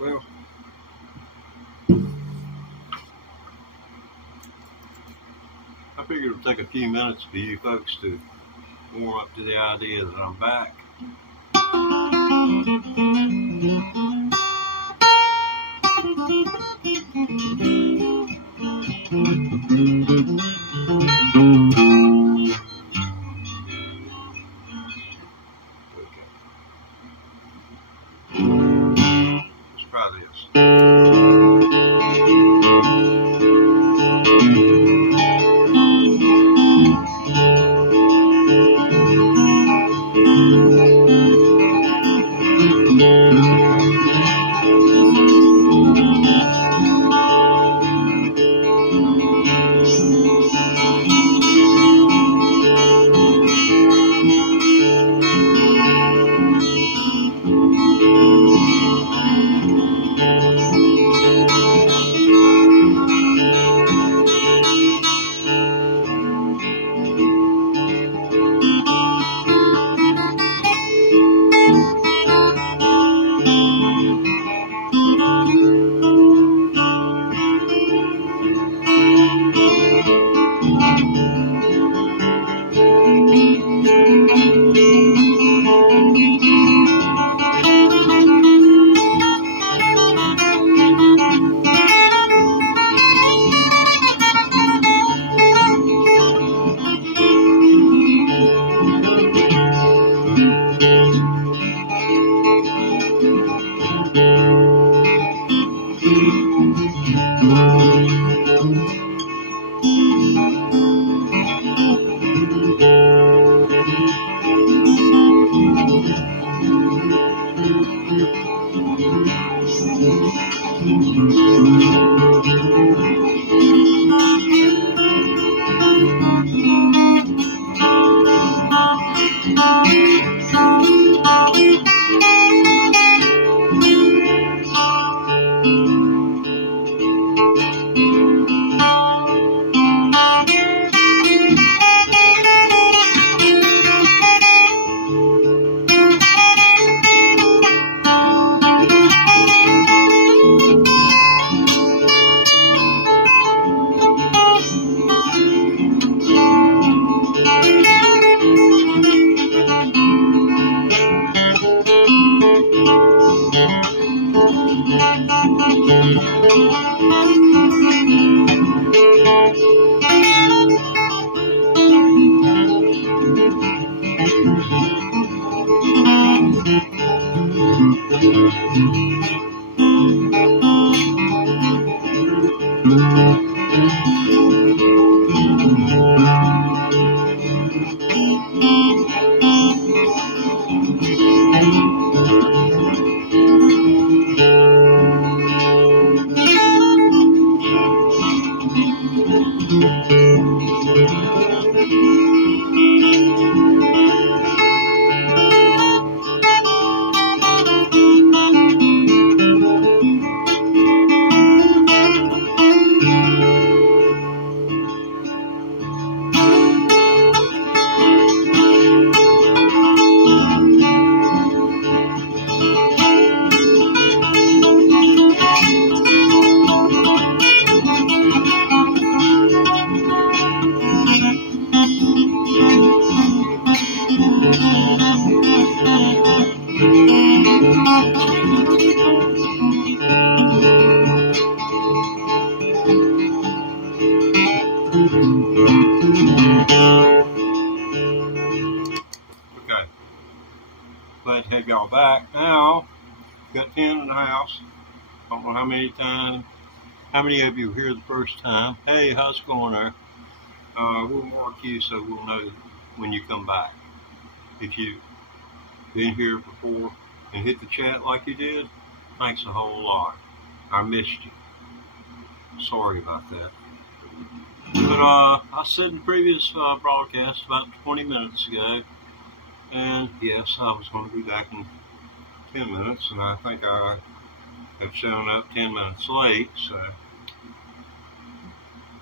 Well, I figured it would take a few minutes for you folks to warm up to the idea that I'm back. Okay. Let's try this. Okay. Glad to have y'all back. Now, got 10 in the house. Don't know how many of you were here the first time. Hey, how's it going there? We'll mark you so we'll know when you come back. If you've been here before and hit the chat like you did, thanks a whole lot. I missed you. Sorry about that. But I said in the previous broadcast about 20 minutes ago, and yes, I was going to be back in 10 minutes, and I think I have shown up 10 minutes late, so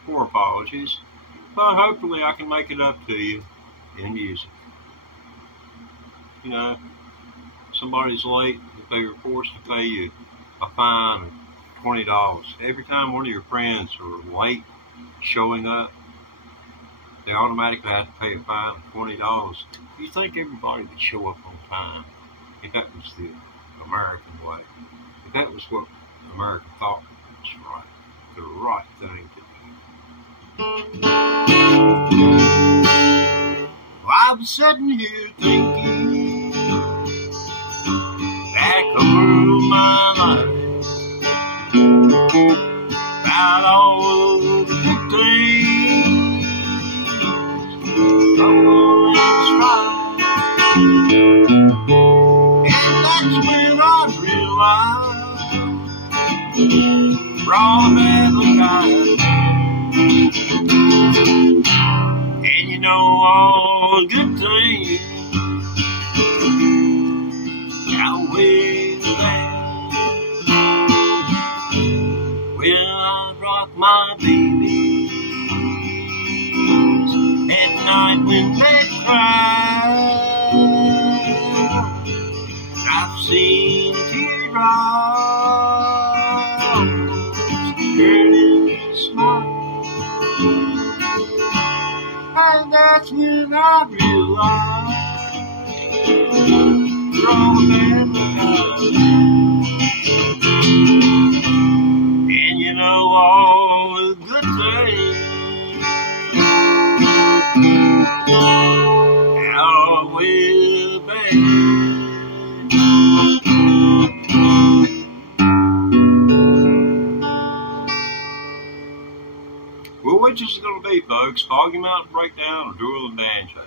poor apologies. But hopefully I can make it up to you in music. You know, somebody's late if they were forced to pay you. a fine of $20. Every time one of your friends are late showing up, they automatically have to pay a fine of $20. You think everybody would show up on time if that was the American way? If that was what America thought was right, the right thing to do. Well, I was sitting here thinking back over my life about all the good things I'm always right. And that's when I realized we're all bad guys. And you know all good things outweigh the bad. Well, I rock my babies at night when they cry. I've seen teardrops turning to smile, and that's when I realized we're all bad guys. And you know all the good things outweigh the bad. Well, which is it going to be, folks? Foggy Mountain Breakdown or Dueling Banjos?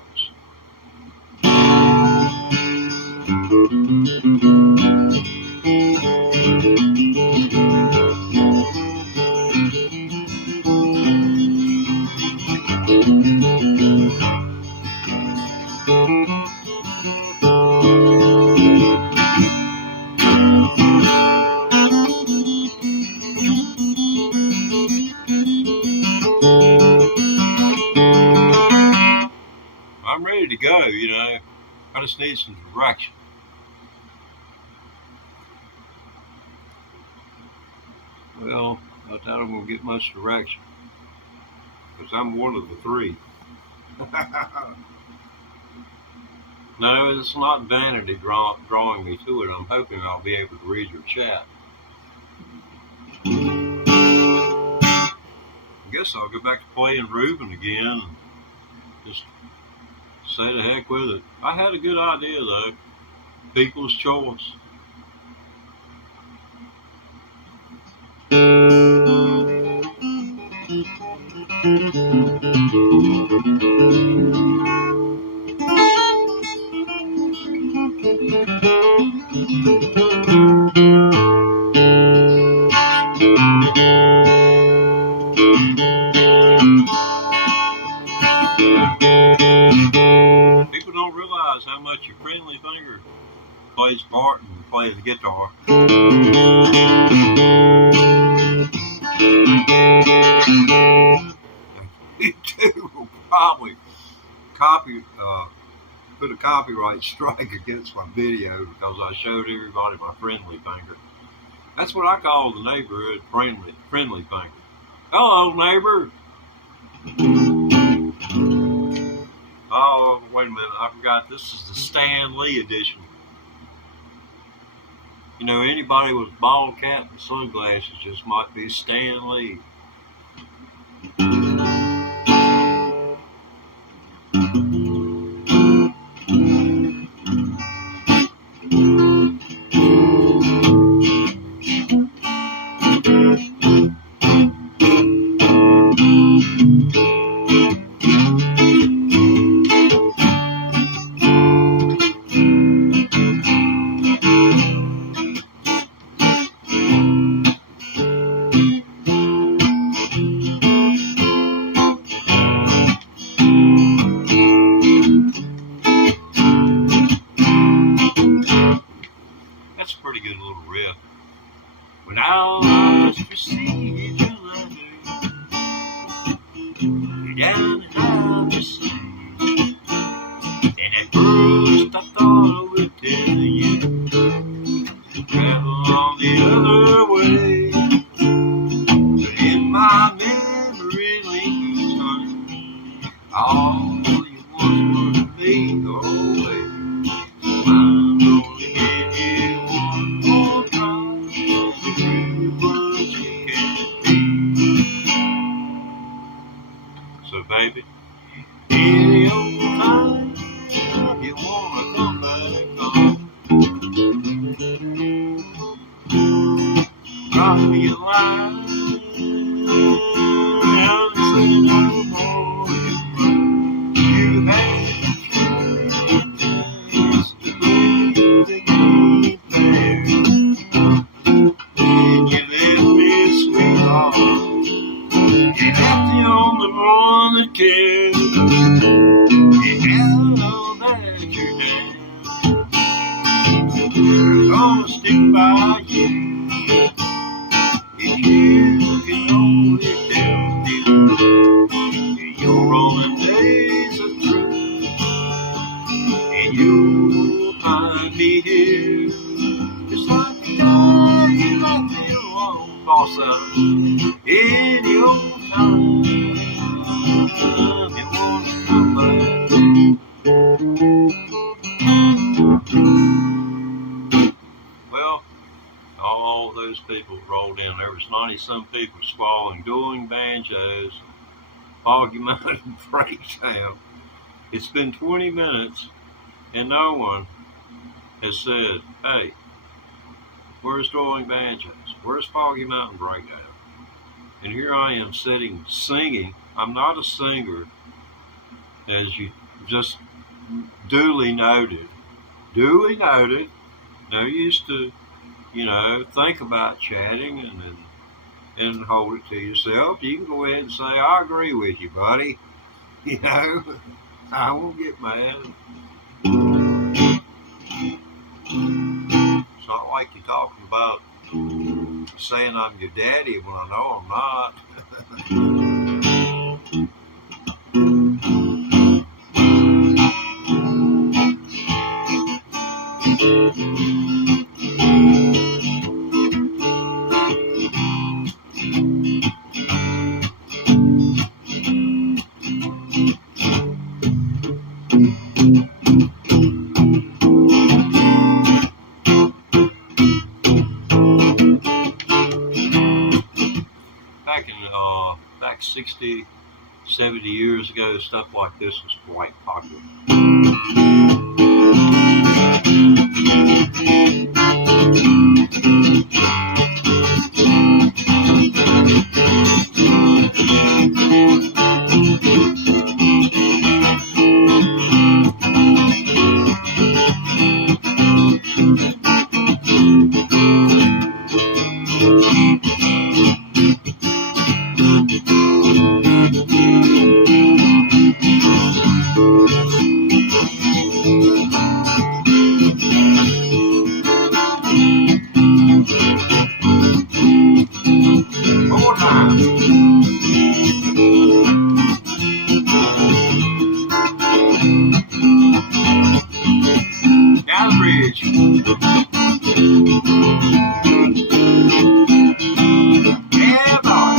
I'm ready to go, you know. I just need some direction. Well, I doubt I'm going to get much direction because I'm one of the three. No, it's not vanity drawing me to it. I'm hoping I'll be able to read your chat. I guess I'll go back to playing Reuben again and just say the heck with it. I had a good idea though. People's choice. People don't realize how much your friendly finger plays part in playing the guitar. YouTube will probably put a copyright strike against my video because I showed everybody my friendly finger. That's what I call the neighborhood friendly finger. Hello, neighbor. Oh, wait a minute. I forgot. This is the Stan Lee edition. You know, anybody with a bald cap and sunglasses just might be Stan Lee. That's a pretty good little riff. When I just received your letter, you're down and out to sea. And at first I thought I would tell you, travel on the other way. But in my memory lingers, honey, all you once were to me go away. I'm gonna give you one more time to prove what you can be. So baby, any old time you wanna come back home, drop me a line and say no more. You had a chance to leave the game there, and you left me, sweetheart. You left the only one that cared. You know that you're dead. We're gonna stick by you if you can only tell me your rolling days are through, and you'll find me here just like the guy you left me alone. Boss up any old time you wanna come back. Well, all those people rolled in. There was 90-some people squalling, dueling banjos, Foggy Mountain breakdown. It's been 20 minutes and no one has said, hey, where's dueling banjos? Where's Foggy Mountain breakdown? And here I am sitting, singing. I'm not a singer, as you just duly noted. Duly noted. No use to, think about chatting and hold it to yourself. You can go ahead and say, I agree with you, buddy. I won't get mad. It's not like you're talking about saying I'm your daddy when I know I'm not. Back 60, 70 years ago, stuff like this was quite popular. More time. Down the bridge. Yeah, boy.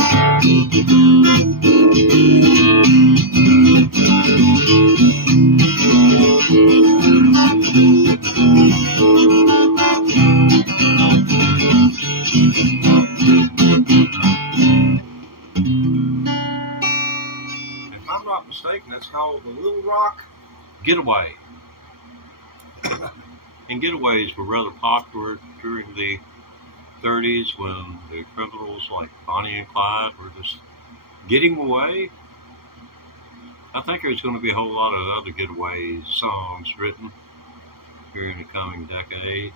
If I'm not mistaken, that's called the Little Rock Getaway. And getaways were rather popular during the 30s when the criminals like Bonnie and Clyde were just getting away. I think there's going to be a whole lot of other getaway songs written here in the coming decade.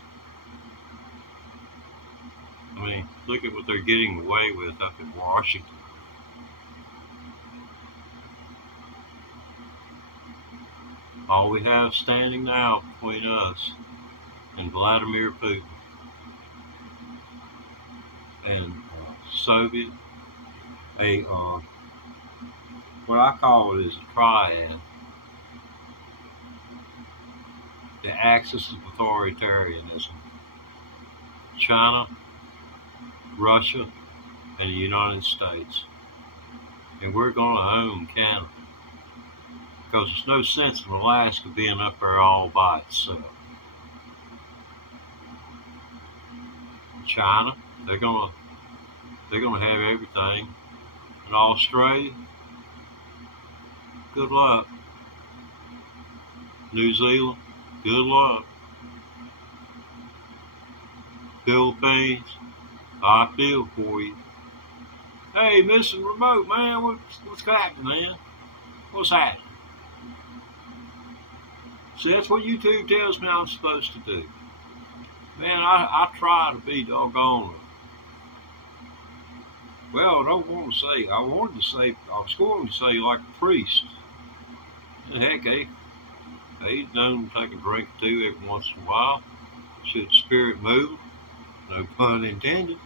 I mean, look at what they're getting away with up in Washington. All we have standing now between us and Vladimir Putin and Soviet, what I call it is a triad. The axis of authoritarianism. China, Russia, and the United States. And we're going to own Canada. Because there's no sense in Alaska being up there all by itself. China, they're gonna have everything. And Australia, good luck. New Zealand, good luck. Philippines, I feel for you. Hey, missing remote, man, what's happening, man? What's happening? See, that's what YouTube tells me I'm supposed to do. Man, I try to be doggone. Well, I don't want to say, I was going to say like a priest. Heck, he's known to take a drink or two every once in a while. Should the spirit move? No pun intended.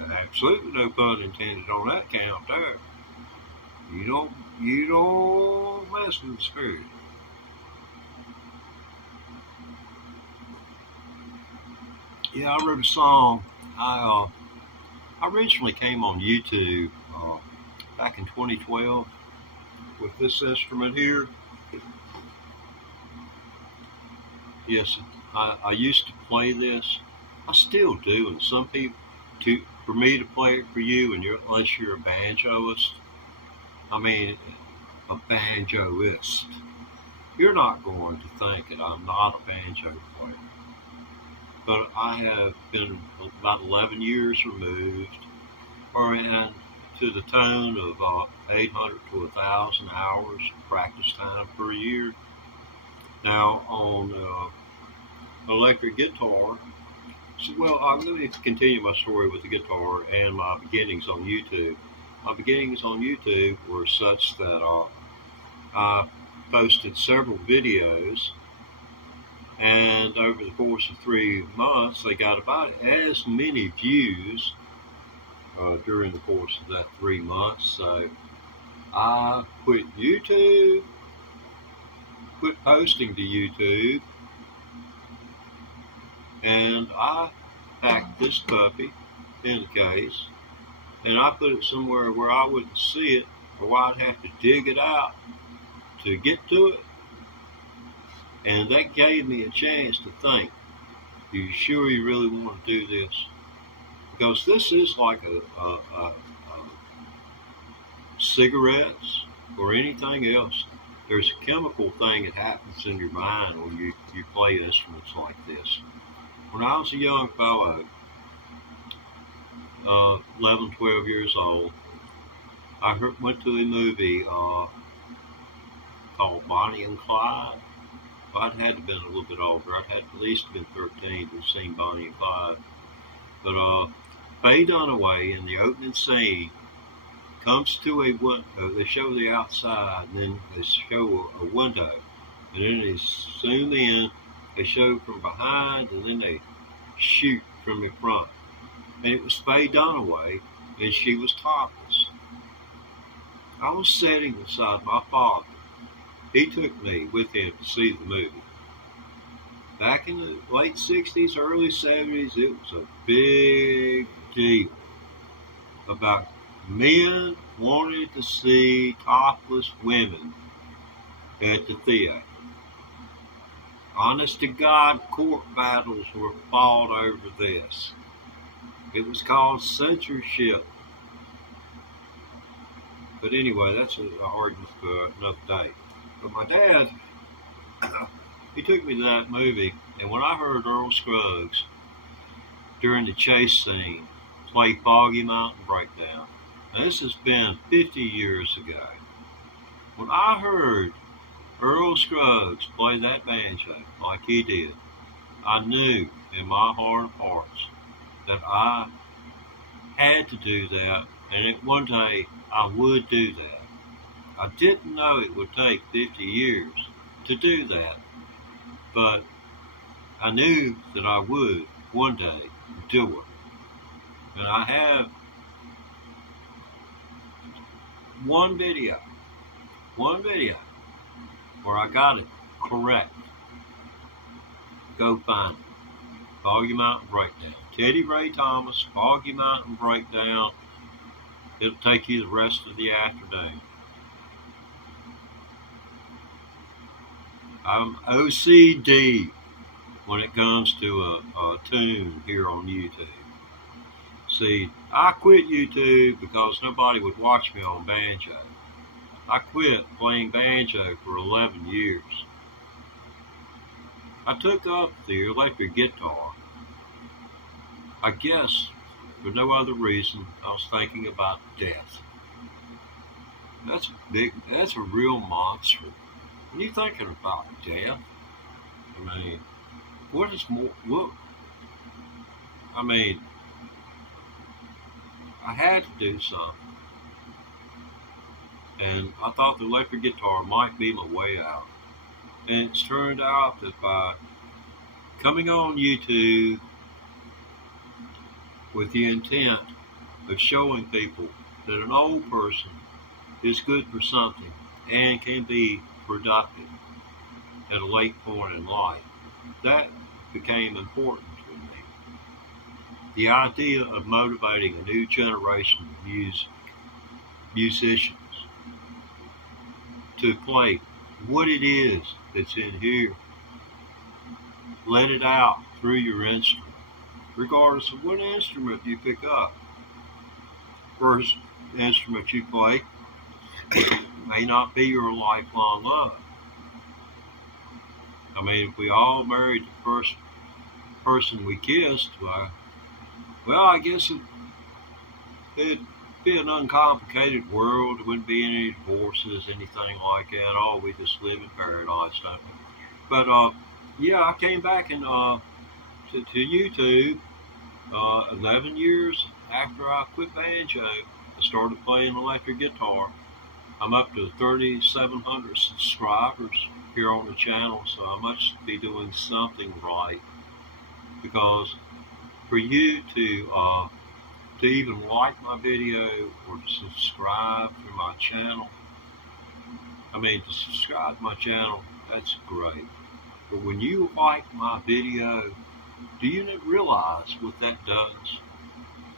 Absolutely no pun intended on that count there. You don't mess with the spirit. Yeah, I wrote a song. I originally came on YouTube back in 2012 with this instrument here. Yes, I used to play this. I still do, and some people, for me to play it for you, and unless you're a banjoist, I mean, a banjoist, you're not going to think that I'm not a banjo player. But I have been about 11 years removed, and to the tone of 800 to 1,000 hours of practice time per year. Now on electric guitar, let me continue my story with the guitar and my beginnings on YouTube. My beginnings on YouTube were such that I posted several videos, and over the course of 3 months, they got about as many views during the course of that 3 months. So I quit YouTube, quit posting to YouTube, and I packed this puppy in the case, and I put it somewhere where I wouldn't see it, or I'd have to dig it out to get to it. And that gave me a chance to think, are you sure you really want to do this? Because this is like a cigarettes or anything else. There's a chemical thing that happens in your mind when you play instruments like this. When I was a young fellow, 11, 12 years old, I went to a movie called Bonnie and Clyde. Well, I'd had to have been a little bit older. I'd had at least been 13 to have seen Bonnie and Clyde. But Faye Dunaway in the opening scene comes to a window. They show the outside, and then they show a window. And then they zoom in, they show from behind, and then they shoot from the front. And it was Faye Dunaway, and she was topless. I was sitting beside my father. He took me with him to see the movie. Back in the late 60s, early 70s, it was a big deal about men wanting to see topless women at the theater. Honest to God, court battles were fought over this. It was called censorship. But anyway, that's an argument for another day. But my dad, he took me to that movie, and when I heard Earl Scruggs during the chase scene play Foggy Mountain Breakdown, and this has been 50 years ago, when I heard Earl Scruggs play that banjo like he did, I knew in my heart of hearts that I had to do that, and that one day I would do that. I didn't know it would take 50 years to do that, but I knew that I would one day do it. And I have one video where I got it correct. Go find it. Foggy Mountain Breakdown. Teddy Ray Thomas, Foggy Mountain Breakdown. It'll take you the rest of the afternoon. I'm OCD when it comes to a tune here on YouTube. See, I quit YouTube because nobody would watch me on banjo. I quit playing banjo for 11 years. I took up the electric guitar. I guess for no other reason, I was thinking about death. That's a real monster. When you're thinking about death, I mean, what is more, I had to do something. And I thought the electric guitar might be my way out. And it's turned out that by coming on YouTube with the intent of showing people that an old person is good for something and can be productive at a late point in life, that became important to me. The idea of motivating a new generation of musicians to play what it is that's in here. Let it out through your instrument, regardless of what instrument you pick up. First instrument you play may not be your lifelong love. I mean, if we all married the first person we kissed, well, I guess it'd be an uncomplicated world. There wouldn't be any divorces, anything like that. Oh, we just live in paradise, don't we? But yeah, I came back and to YouTube 11 years after I quit banjo. I started playing electric guitar. I'm up to 3,700 subscribers here on the channel, so I must be doing something right. Because for you to even like my video or to subscribe to my channel, to subscribe to my channel, that's great. But when you like my video, do you not realize what that does?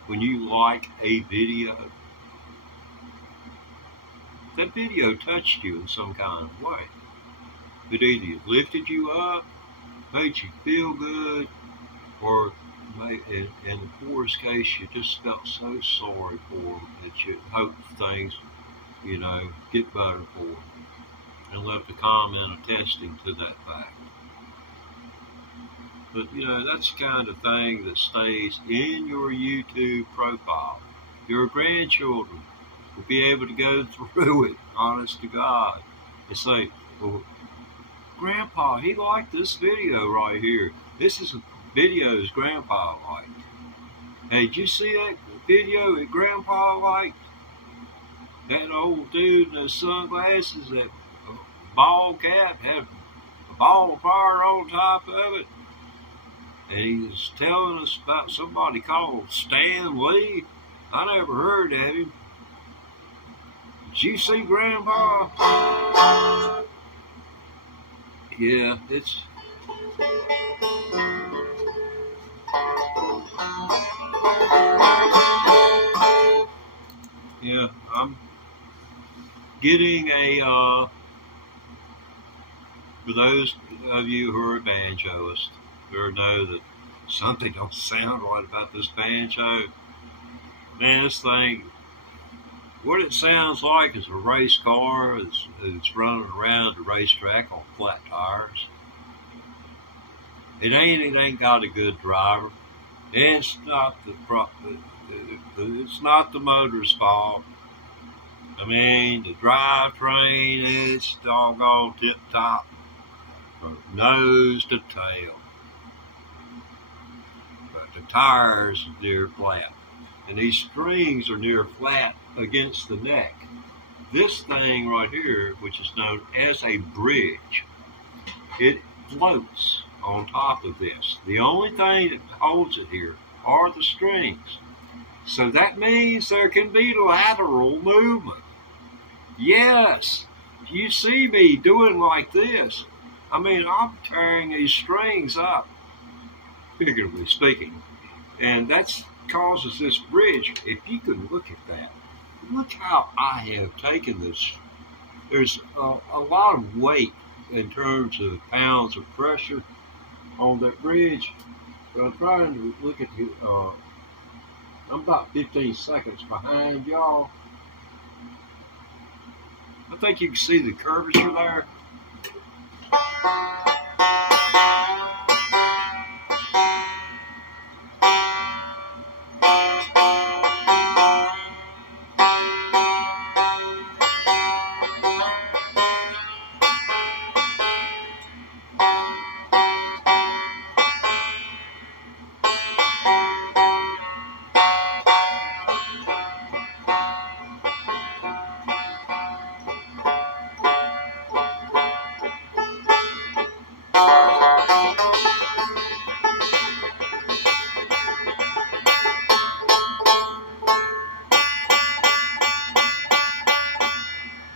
When you like a video, that video touched you in some kind of way. It either lifted you up, made you feel good, or in the poorest case, you just felt so sorry for them that you hoped things, get better for them, and left a comment attesting to that fact. But, that's the kind of thing that stays in your YouTube profile. Your grandchildren will be able to go through it, honest to God, and say, well, Grandpa, he liked this video right here. This is a video his Grandpa liked. Hey, did you see that video that Grandpa liked? That old dude in his sunglasses, that bald cap, had a ball of fire on top of it. And he was telling us about somebody called Stan Lee. I never heard of him. Did you see Grandpa? Yeah, I'm getting for those of you who are banjoists, who know that something don't sound right about this banjo, man, this thing, what it sounds like is a race car that's running around the racetrack on flat tires. It ain't got a good driver. It's not the motor's fault. The drivetrain, it's doggone tip top from nose to tail. But the tires are near flat. And these strings are near flat against the neck. This thing right here, which is known as a bridge, it floats on top of this. The only thing that holds it here are the strings. So that means there can be lateral movement. Yes, you see me doing like this. I'm tearing these strings up. figuratively speaking. And that causes this bridge. If you can look at that, look how I have taken this. There's a lot of weight in terms of pounds of pressure on that bridge. But I'm trying to look at the. I'm about 15 seconds behind y'all. I think you can see the curvature there.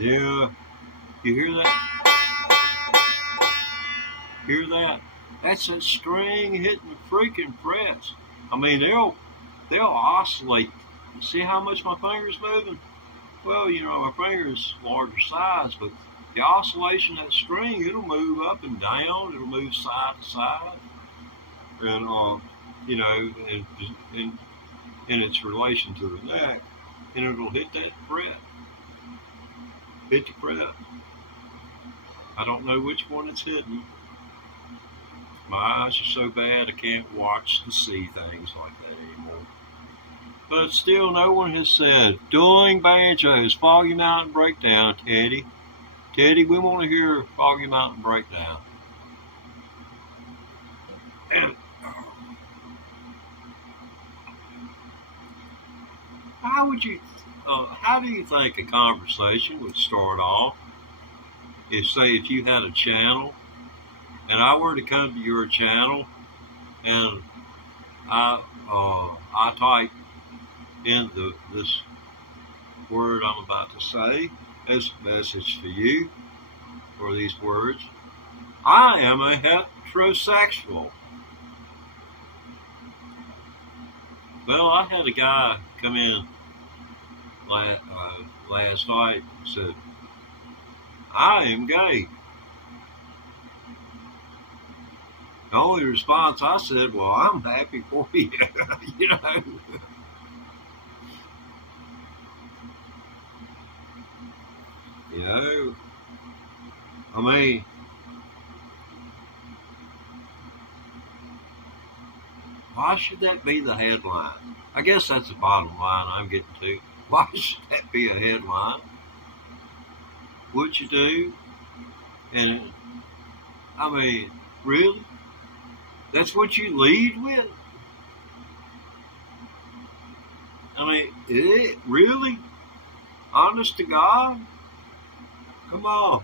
Yeah, you hear that? Hear that? That's a string hitting the freaking frets. I mean, they'll oscillate. See how much my finger's moving? Well, you know, my finger's larger size, but the oscillation of that string, it'll move up and down. It'll move side to side, and you know, and in its relation to the neck, and it'll hit that fret. Hit the fret. I don't know which one it's hitting. My eyes are so bad I can't watch and see things like that anymore. But still, no one has said, Dueling Banjos, Foggy Mountain Breakdown, Teddy. Teddy, we want to hear Foggy Mountain Breakdown. And how do you think a conversation would start off if you had a channel and I were to come to your channel and I type in this word I'm about to say as a message to you, or these words, I am a heterosexual. Well, I had a guy come in last night and said, I am gay. The only response I said, well, I'm happy for you. You know. You know, I mean, why should that be the headline? I guess that's the bottom line I'm getting to. Why should that be a headline? What you do? And, I mean, really? That's what you lead with? I mean, really? Honest to God? Come on.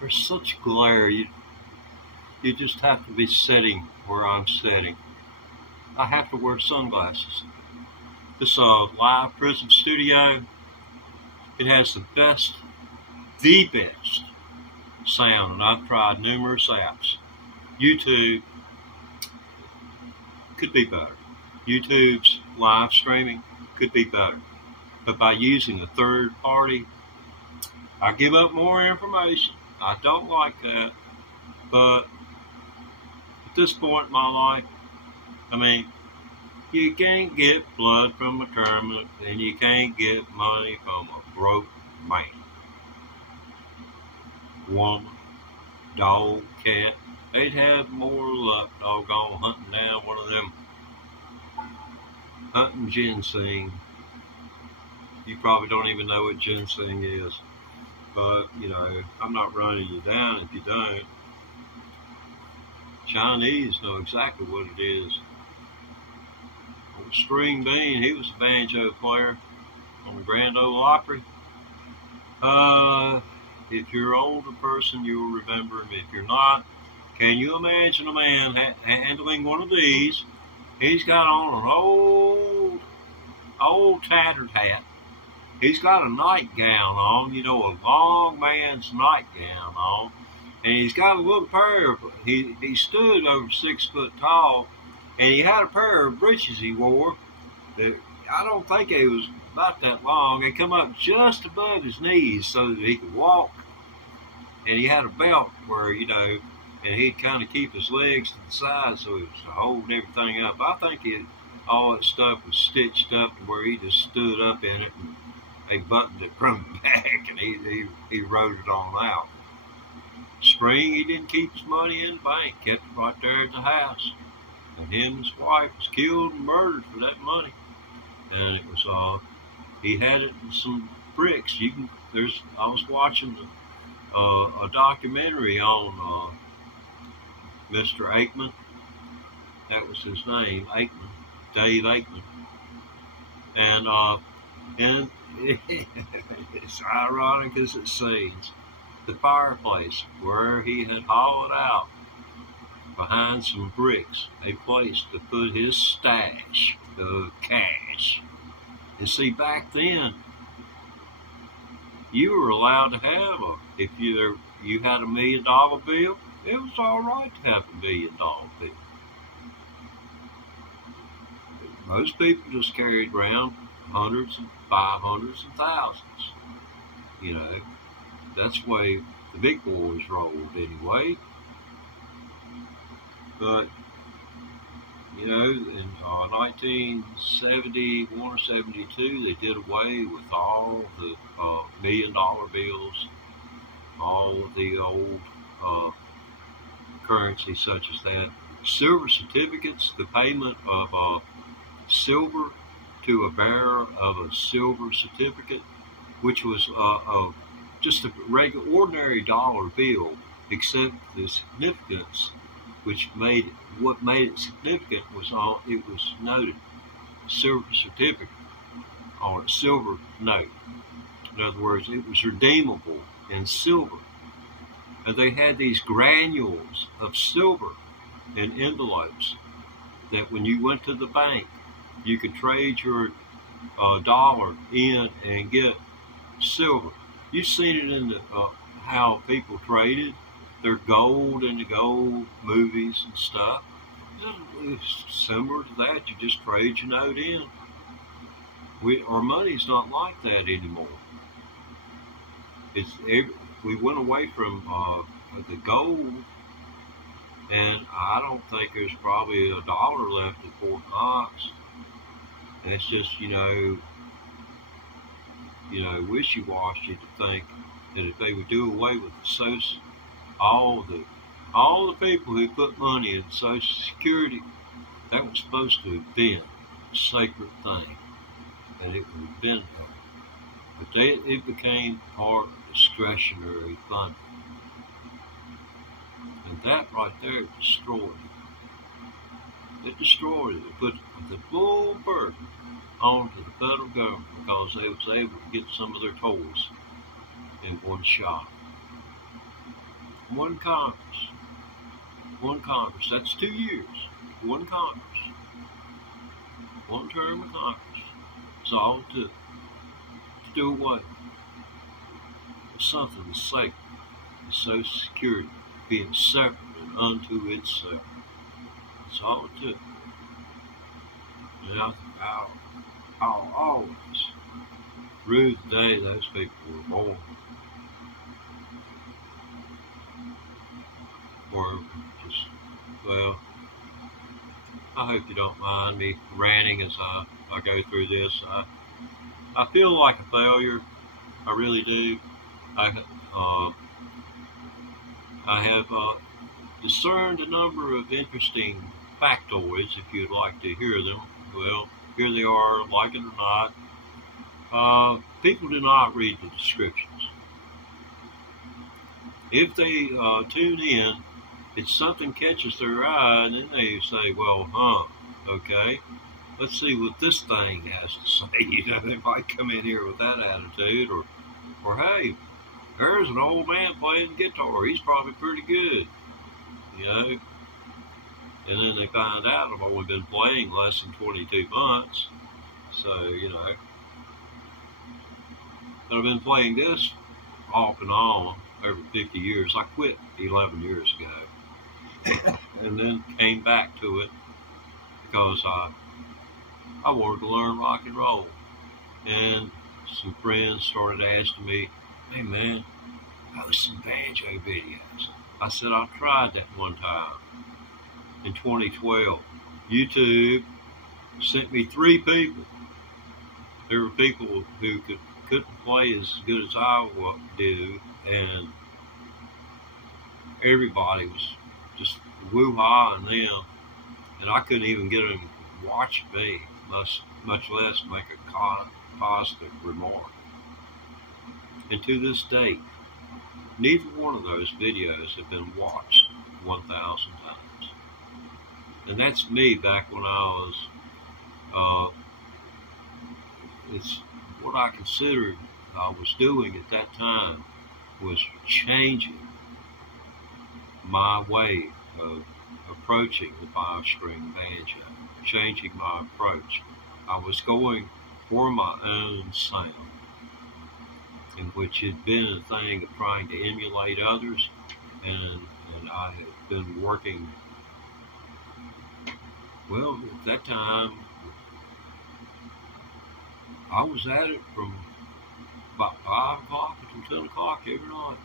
There's such glare. You just have to be sitting where I'm sitting. I have to wear sunglasses. This live prison studio, it has the best sound, and I've tried numerous apps. YouTube could be better. YouTube's live streaming could be better. But by using a third party, I give up more information. I don't like that. But at this point in my life, I mean, you can't get blood from a termite, and you can't get money from a broke man. Woman, dog, cat, they'd have more luck doggone hunting down one of them hunting ginseng. You probably don't even know what ginseng is. But, I'm not running you down if you don't. Chinese know exactly what it is. Old String Bean, he was a banjo player on the Grand Ole Opry. If you're an older person, you'll remember him. If you're not, can you imagine a man handling one of these? He's got on an old tattered hat. He's got a nightgown on, a long man's nightgown on. And he's got a little pair of, he stood over 6 foot tall, and he had a pair of breeches he wore that I don't think it was about that long. They come up just above his knees so that he could walk. And he had a belt where, and he'd kind of keep his legs to the side so he was holding everything up. I think all that stuff was stitched up to where he just stood up in it and they buttoned it from the back and he wrote it on out. Spring, he didn't keep his money in the bank, kept it right there at the house. And him and his wife was killed and murdered for that money. And it was, he had it in some bricks. I was watching a documentary on Mr. Aikman. That was his name, Aikman, Dave Aikman. And it's ironic as it seems, the fireplace where he had hauled out behind some bricks, a place to put his stash of cash. And see, back then, you were allowed to have if you had $1 million bill, it was all right to have $1 million bill. Most people just carried around hundreds and 500s and thousands. That's the way the big boys rolled anyway. But, in 1971 or 72, they did away with all the $1 million bills, all of the old currency such as that. Silver certificates, the payment of silver to a bearer of a silver certificate, which was just a regular, ordinary dollar bill, except the significance, what made it significant was it was noted silver certificate on a silver note. In other words, it was redeemable in silver. And they had these granules of silver in envelopes that when you went to the bank, you could trade your dollar in and get silver. You've seen it in how people traded their gold in the gold movies and stuff. It's similar to that. You just trade your note in. Our money's not like that anymore. We went away from the gold, and I don't think there's probably $1 left at Fort Knox. And it's just, wishy-washy to think that if they would do away with all the people who put money in Social Security, that was supposed to have been a sacred thing, and it would have been there. But it became part of discretionary funding. And that right there destroyed it. It destroyed it. It put the full burden onto the federal government because they was able to get some of their toys in one shot. One Congress. One Congress. That's 2 years. One Congress. One term of Congress. It's all to do away with something that's sacred. The Social Security being separate and unto itself. That's all it took. And I'll always rue the day those people were born. Or just, well, I hope you don't mind me ranting as I go through this. I feel like a failure. I really do. I have discerned a number of interesting factoids, if you'd like to hear them. Well, here they are, like it or not. People do not read the descriptions. If they tune in, if something catches their eye, and then they say, well, okay, let's see what this thing has to say. They might come in here with that attitude, or hey, there's an old man playing guitar. He's probably pretty good, And then they find out I've only been playing less than 22 months. So, but I've been playing this off and on over 50 years. I quit 11 years ago and then came back to it because I wanted to learn rock and roll. And some friends started asking me, hey man, post some banjo videos. I said I tried that one time in 2012. YouTube sent me 3 people. There were people who couldn't play as good as I do, and everybody was just woo-ha-ing them, and I couldn't even get them to watch me, much less make a positive remark. And to this date, neither one of those videos have been watched 1,000 times. And that's me back when I was, it's what I considered I was doing at that time was changing my way of approaching the 5-string banjo, changing my approach. I was going for my own sound, in which had been a thing of trying to emulate others, and I had been working, well, at that time, I was at it from about 5 o'clock until 10 o'clock every night.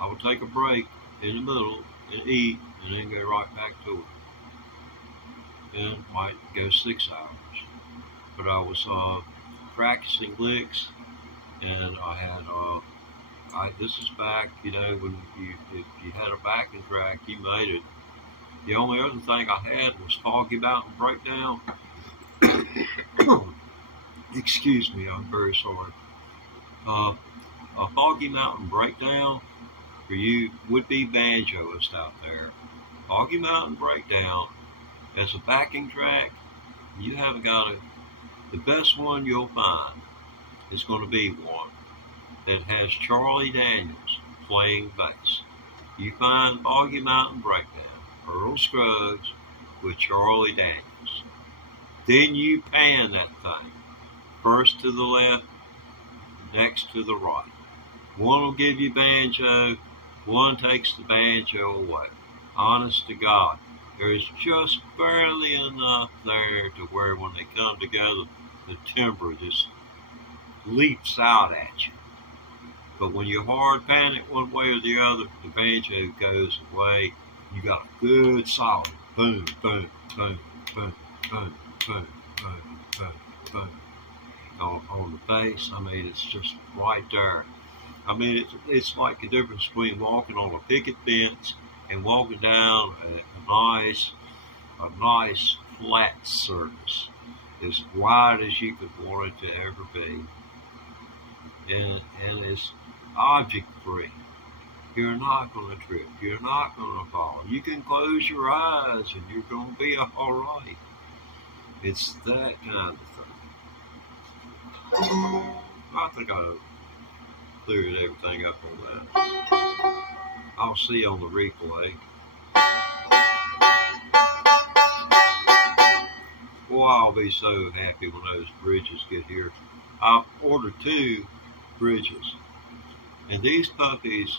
I would take a break in the middle and eat, and then go right back to it. And it might go 6 hours. But I was practicing licks, and I had, this is back, when if you had a backing track, you made it. The only other thing I had was Foggy Mountain Breakdown. Excuse me, I'm very sorry. A Foggy Mountain Breakdown for you would-be banjoists out there. Foggy Mountain Breakdown as a backing track, you haven't got it. The best one you'll find is going to be one that has Charlie Daniels playing bass. You find Foggy Mountain Breakdown, Earl Scruggs with Charlie Daniels. Then you pan that thing, first to the left, next to the right. One will give you banjo, one takes the banjo away. Honest to God, there's just barely enough there to where when they come together, the timbre just leaps out at you. But when you hard pan it one way or the other, the banjo goes away. You got a good solid boom, boom, boom, boom, boom, boom, boom, boom, boom. On the bass, it's just right there. It's like the difference between walking on a picket fence and walking down a nice flat surface, as wide as you could want it to ever be, and it's object free. You're not going to trip. You're not going to fall. You can close your eyes and you're going to be all right. It's that kind of thing. I think I cleared everything up on that. I'll see you on the replay. Boy, I'll be so happy when those bridges get here. I've ordered 2 bridges. And these puppies,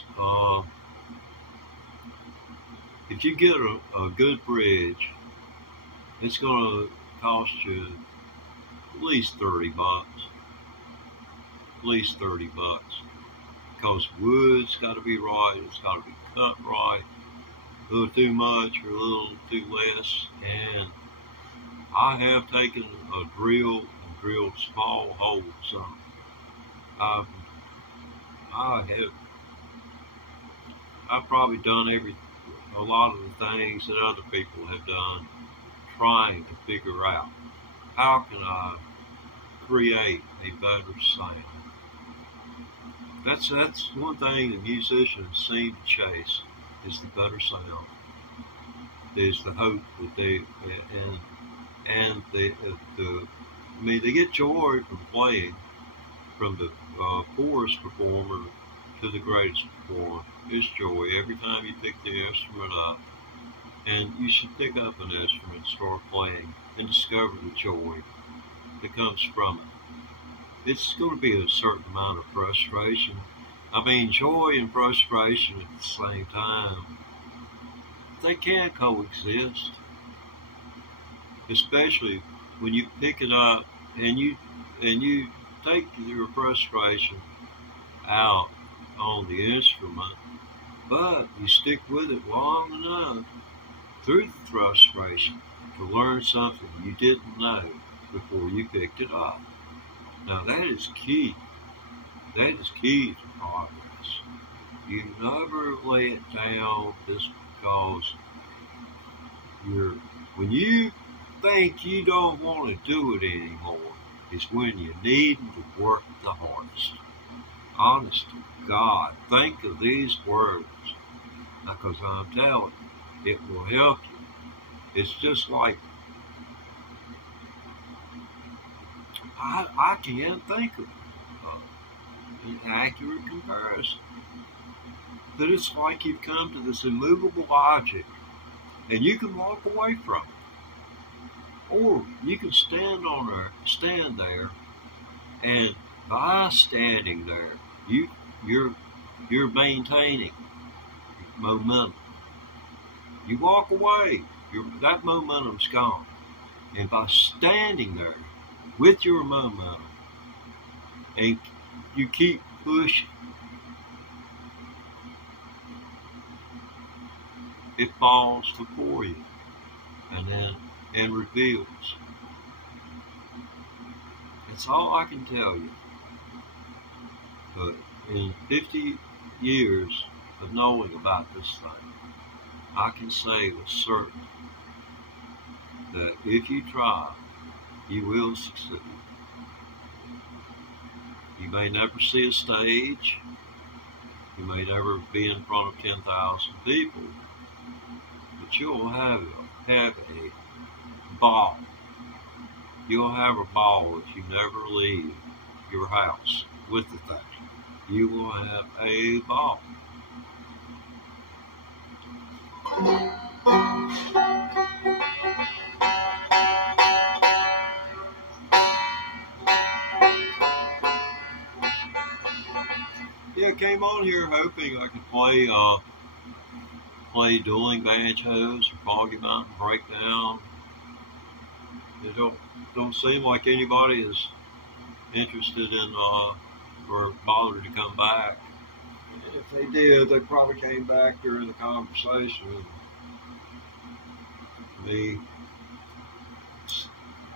if you get a good bridge, it's going to cost you at least 30 bucks. At least 30 bucks. Because wood's got to be right, it's got to be cut right. A little too much or a little too less. And I have taken a drill and drilled small holes. I've probably done a lot of the things that other people have done, trying to figure out how can I create a better sound. That's one thing that musicians seem to chase, is the better sound. There's the hope that they they get joy from playing, from the poorest performer to the greatest performer. There's joy every time you pick the instrument up. And you should pick up an instrument, start playing, and discover the joy that comes from it. It's going to be a certain amount of frustration. I mean, joy and frustration at the same time. They can coexist. Especially when you pick it up and you take your frustration out on the instrument, but you stick with it long enough through the frustration to learn something you didn't know before you picked it up. Now that is key. That is key to progress. You never lay it down just because when you think you don't want to do it anymore is when you need to work the hardest. Honest to God, think of these words, because I'm telling you, it will help you. It's just like, I can't think of an accurate comparison. But it's like you've come to this immovable object and you can walk away from it. Or you can stand there, and by standing there, you're maintaining momentum. You walk away, that momentum's gone. And by standing there with your momentum, and you keep pushing, it falls before you and reveals. That's all I can tell you. But in 50 years of knowing about this thing, I can say with certainty that if you try, you will succeed. You may never see a stage. You may never be in front of 10,000 people, but you'll have a ball. You'll have a ball if you never leave your house with the thing. You will have a ball. Yeah, I came on here hoping I could play Dueling Banjos or Foggy Mountain Breakdown. It don't seem like anybody is interested in or bothered to come back. If they did, they probably came back during the conversation. Me,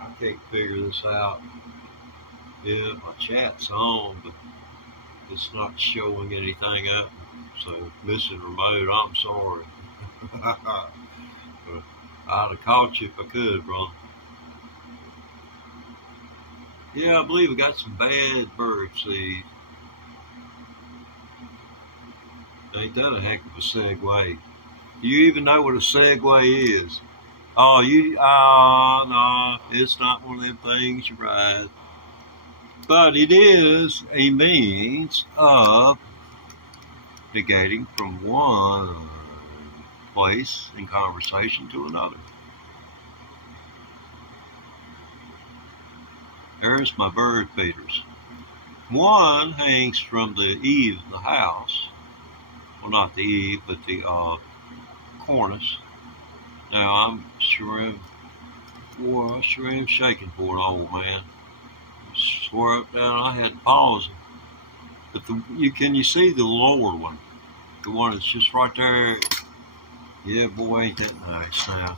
I can't figure this out. Yeah, my chat's on, but it's not showing anything up. So, missing remote, I'm sorry. But I'd have caught you if I could, brother. Yeah, I believe I got some bad bird seed. Ain't that a heck of a segue? Do you even know what a segue is? Oh, no, it's not one of them things, you're right. But it is a means of negating from one place in conversation to another. There's my bird feeders. One hangs from the eave of the house. Well, not the eave, but the cornice. Now, I sure am shaking for an old man. I swore up down, I had to pause. But can you see the lower one? The one that's just right there. Yeah, boy, ain't that nice now.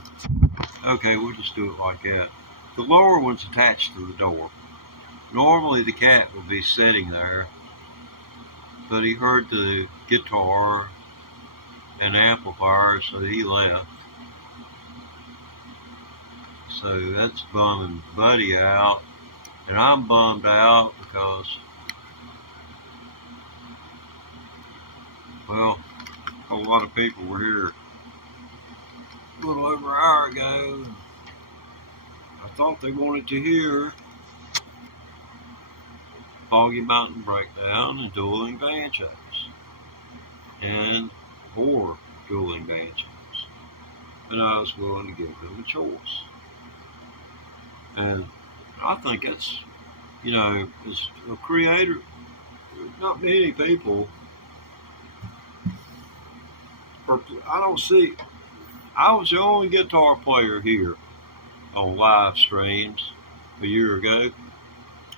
Okay, we'll just do it like that. The lower one's attached to the door. Normally the cat would be sitting there, but he heard the guitar and amplifier, so he left. So that's bumming Buddy out, and I'm bummed out because, well, a lot of people were here a little over an hour ago. I thought they wanted to hear Foggy Mountain Breakdown and Dueling Banjos, and or Dueling Banjos, and I was willing to give them a choice. And I think that's, as a creator, not many people, I was the only guitar player here on live streams a year ago.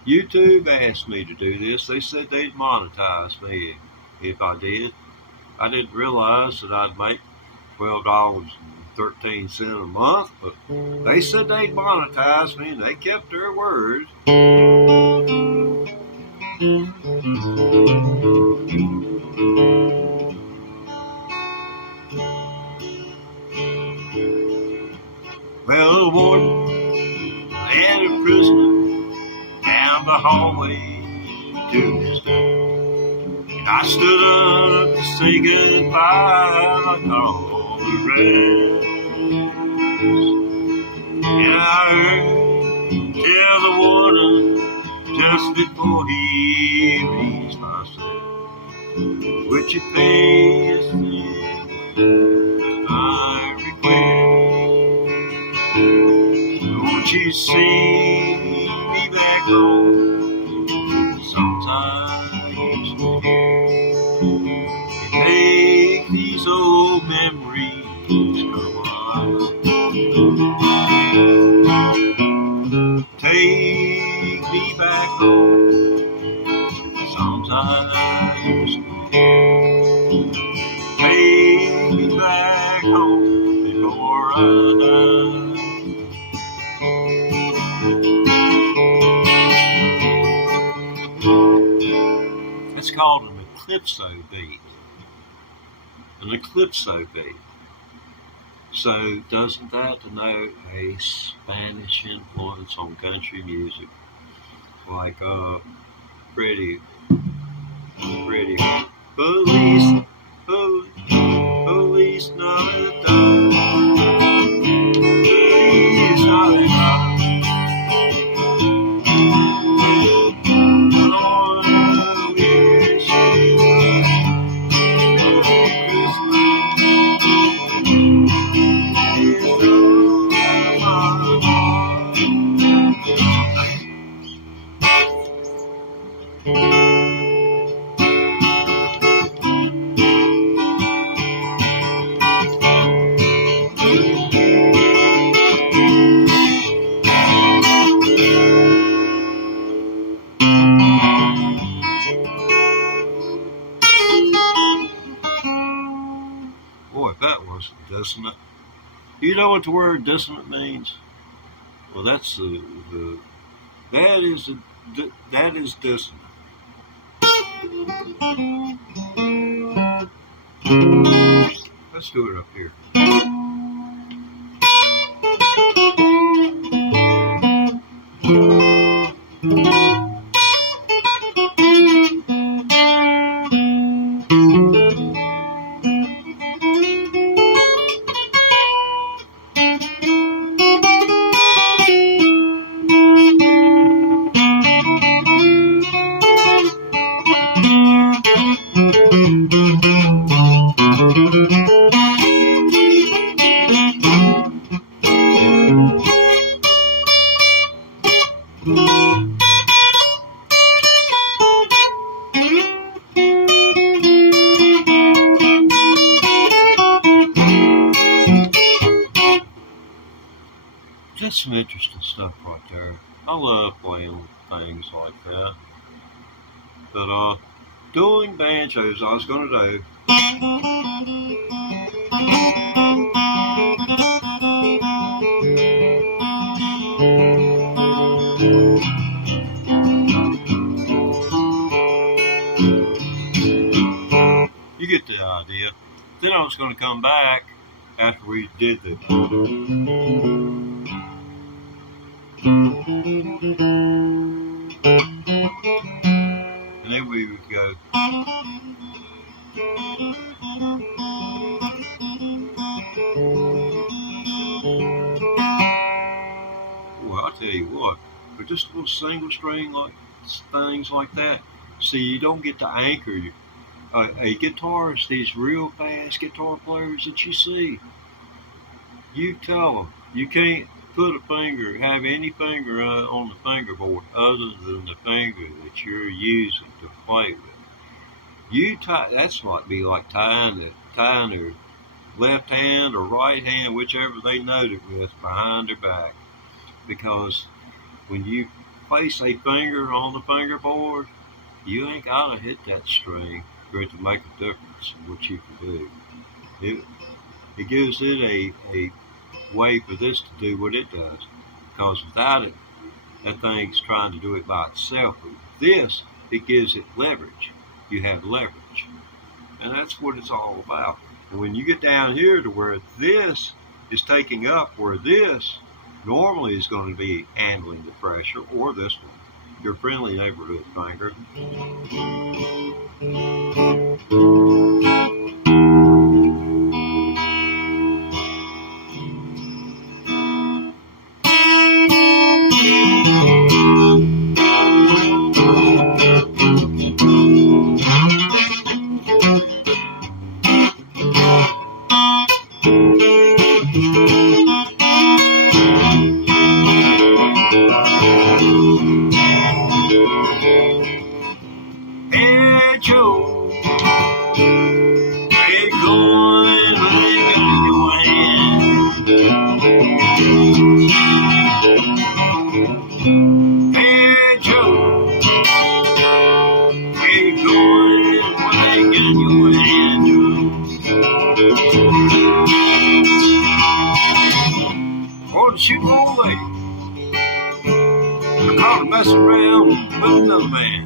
YouTube asked me to do this. They said they'd monetize me if I did. I didn't realize that I'd make $12.13 a month, but they said they'd monetize me, and they kept their word. Well, the warden led a prisoner down the hallway to his door. And I stood up to say goodbye like all the rest. And I heard tell the warden just before he reached my cell, would you please my request? Don't you see me back home? Sometimes it makes these old memories come alive. Take me back home. Sometimes take me back home before I die. It's called an eclipso beat. An eclipso beat. So doesn't that denote a Spanish influence on country music? Like pretty police, police not a dog, police not a dog. Boy, that was dissonant. You know what the word dissonant means? Well, that's that is dissonant. Let's do it up here. Just some interesting stuff right there. I love playing with things like that. But dueling banjos I was going to do. You get the idea. Then I was going to come back after we did the and then we would go well, I'll tell you what, for just little single string like things like that, see, you don't get to anchor a guitarist, these real fast guitar players that you see. You tell them you can't put a finger, have any finger on the fingerboard other than the finger that you're using to play with. You tie, that's what be like tying their left hand or right hand, whichever they note it with, behind their back. Because when you place a finger on the fingerboard, you ain't gotta hit that string for it to make a difference in what you can do. It gives it a way for this to do what it does. Because without it, that thing's trying to do it by itself. But with this, it gives it leverage. You have leverage. And that's what it's all about. And when you get down here to where this is taking up, where this normally is going to be handling the pressure, or this one, your friendly neighborhood finger. Shoot all the way. I caught him messing around with another man.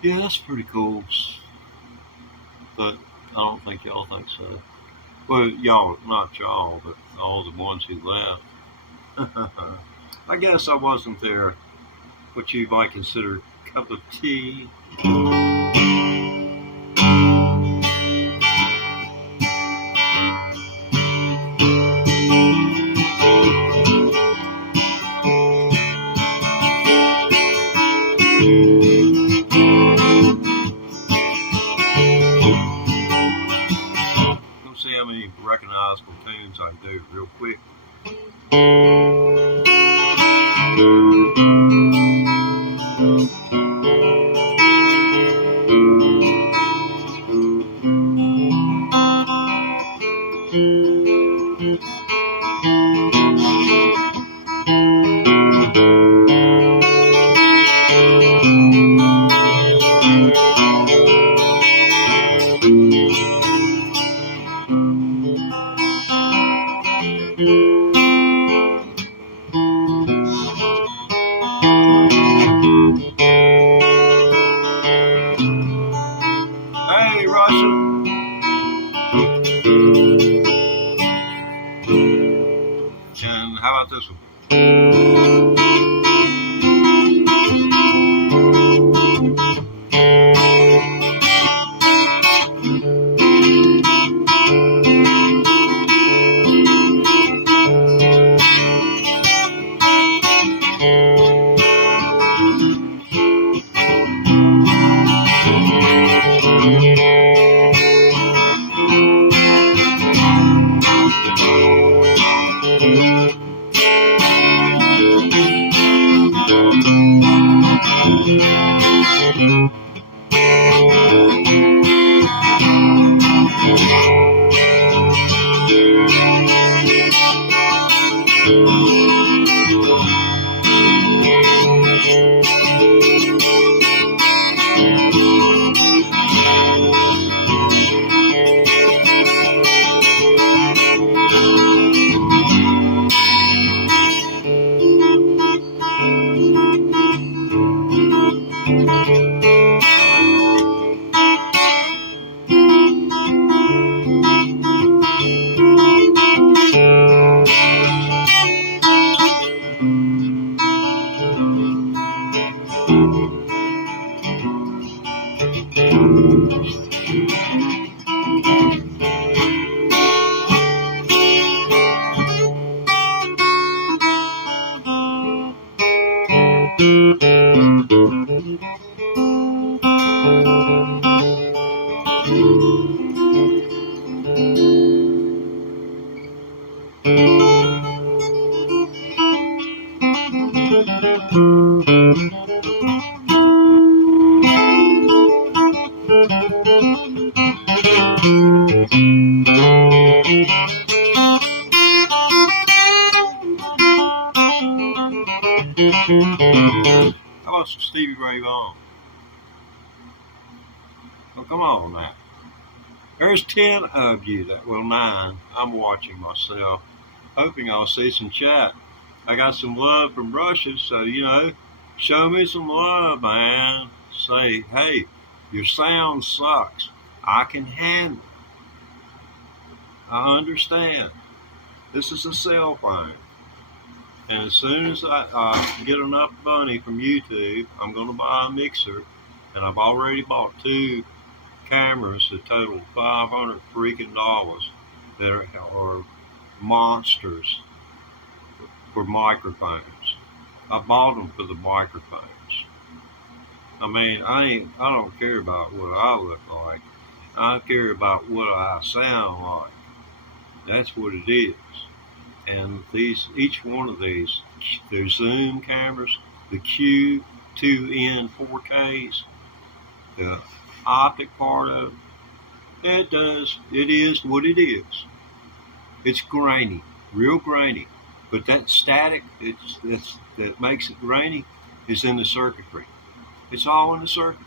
Yeah, that's pretty cool, but I don't think y'all think so. Well, y'all, not y'all, but all the ones who left. I guess I wasn't there, what you might consider a cup of tea. See how many recognizable tunes I can do real quick. How about some Stevie Ray Vaughan? Well, come on now. There's 10 of you that will 9. I'm watching myself, hoping I'll see some chat. I got some love from Russia, so, show me some love, man. Say, hey, your sound sucks. I can handle it. I understand. This is a cell phone. And as soon as I get enough money from YouTube, I'm going to buy a mixer. And I've already bought 2 cameras that total $500 freaking dollars that are monsters for microphones. I bought them for the microphones. I mean, I don't care about what I look like. I care about what I sound like. That's what it is. And each one of these, they're Zoom cameras, the Q2N 4Ks, the optic part of it, it is what it is. It's grainy, real grainy. But that static that makes it grainy is in the circuitry. It's all in the circuitry.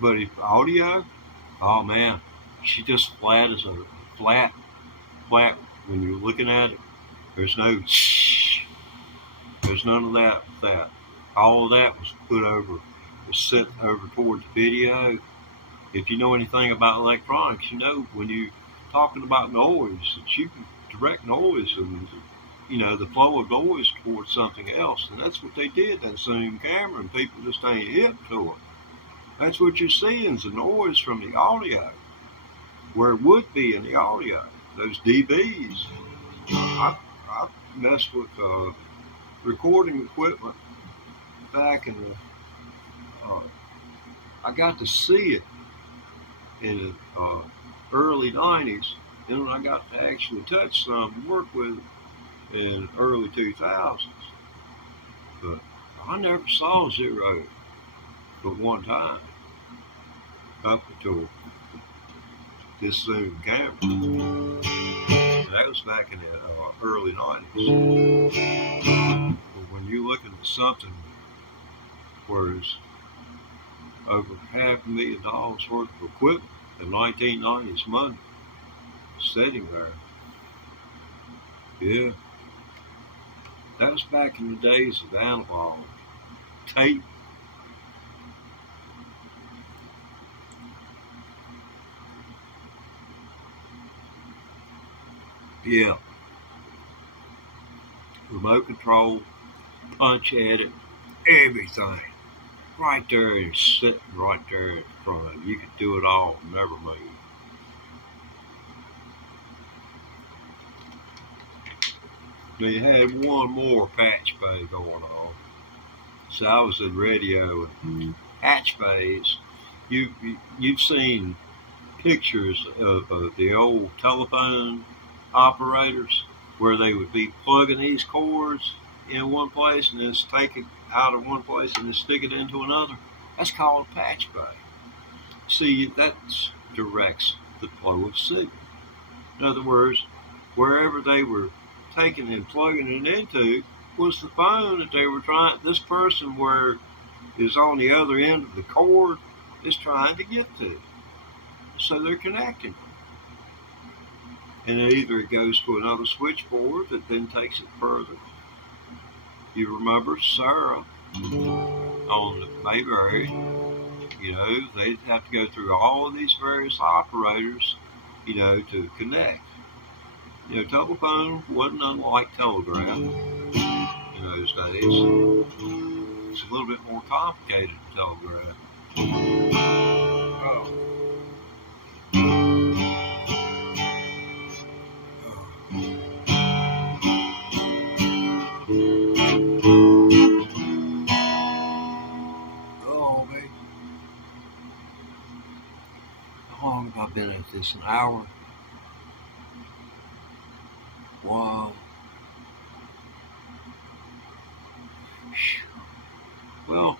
But if audio, oh man, she just flat as a flat when you're looking at it. There's no there's none of that. All of that was set over towards video. If you know anything about electronics, when you're talking about noise, that you can direct noise and the flow of noise towards something else. And that's what they did, that Zoom camera, and people just ain't hip to it. That's what you're seeing is the noise from the audio, where it would be in the audio. Those DBs. I messed with recording equipment back in the. I got to see it in the early '90s, and then I got to actually touch some and work with it in early 2000s. But I never saw zero but one time up until this Zoom camera. That was back in the early 90s. But when you're looking at something where it's over $500,000 worth of equipment, the 1990s money sitting there, yeah, that was back in the days of analog tape. Yeah. remote control, punch at it, everything. Right there, it's sitting right there in front of you. You could do it all, never move. They had one more patch bay going on. So I was in radio and patch bays. You've seen pictures of the old telephone operators where they would be plugging these cords in one place and then take it out of one place and then stick it into another. That's called a patch bay. See, that directs the flow of signal. In other words, wherever they were taking and plugging it into was the phone that they were trying. This person where is on the other end of the cord is trying to get to. So they're connecting. And either it goes to another switchboard that then takes it further. You remember Sarah on the Mayberry, they'd have to go through all of these various operators, to connect. Telephone wasn't unlike telegraph in those days. It's a little bit more complicated than telegraph. Oh, baby. How long have I been at this? An hour? Wow. Well,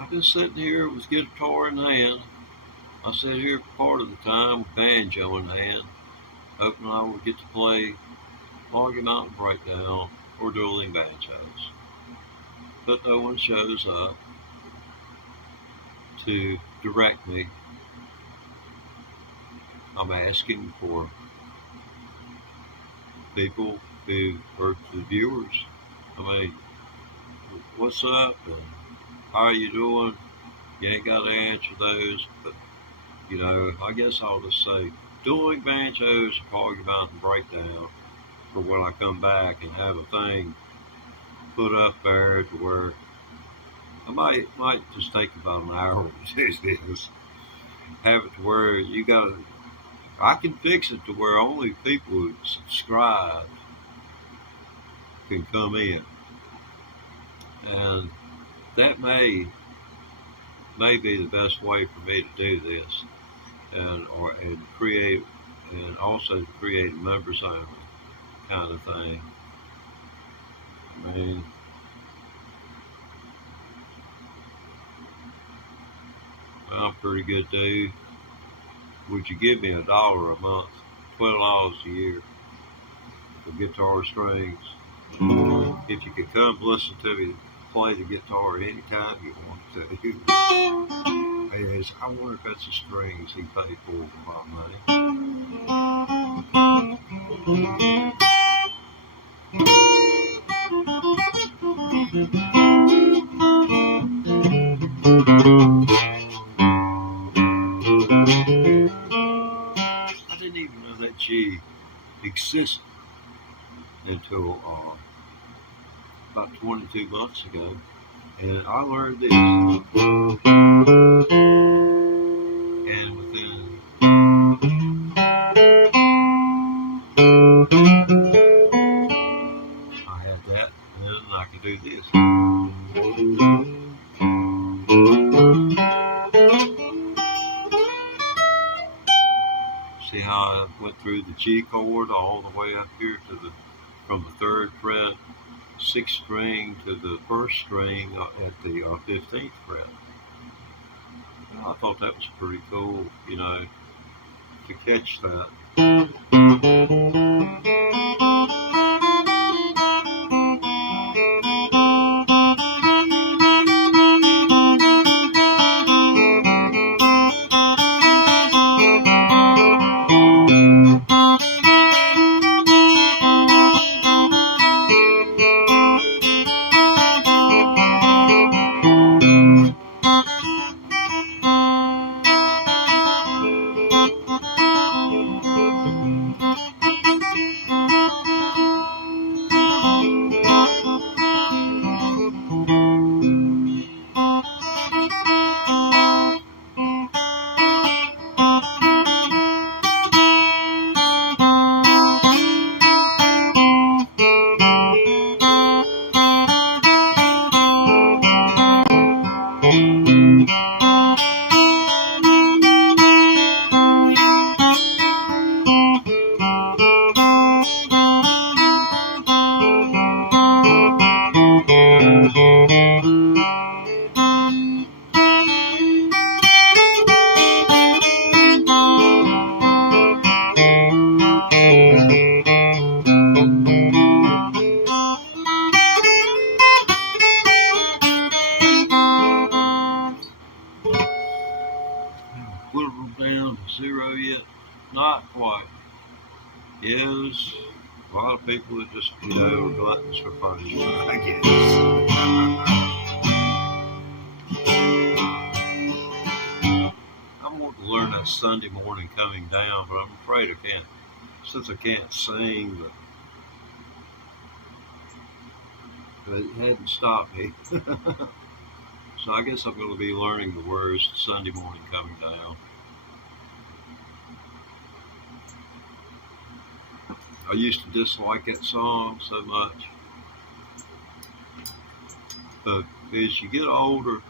I've been sitting here with guitar in hand. I sit here for part of the time with banjo in hand, hoping I will get to play Foggy Mountain Breakdown or Dueling Banjos. But no one shows up to direct me. I'm asking for people who are the viewers. I mean, what's up and how are you doing? You ain't got to answer those, but I guess I'll just say Dueling Banjos or Foggy Mountain Breakdown for when I come back and have a thing put up there to where I might just take about an hour to do this. Have it to where I can fix it to where only people who subscribe can come in. And that may be the best way for me to do this, and also to create a members only kind of thing. I mean, I'm a pretty good dude. Would you give me $1 a month, $12 a year for guitar strings? If you could come listen to me play the guitar anytime you want to. I wonder if that's the strings he paid for my money. I didn't even know that G existed until about 22 months ago, and I learned this. And within I had that, and I could do this. See how I went through the G chord all the way up here from the 3rd fret, 6th string to the 1st string at the 15th fret. Well, I thought that was pretty cool, to catch that. Whittled down to 0 yet? Not quite. Yes, a lot of people that just, are gluttons for punishment, I guess. I want to learn that Sunday morning coming down, but I'm afraid I can't. Since I can't sing, but it hadn't stopped me. So I guess I'm going to be learning the words Sunday morning coming down. I used to dislike that song so much. But as you get older,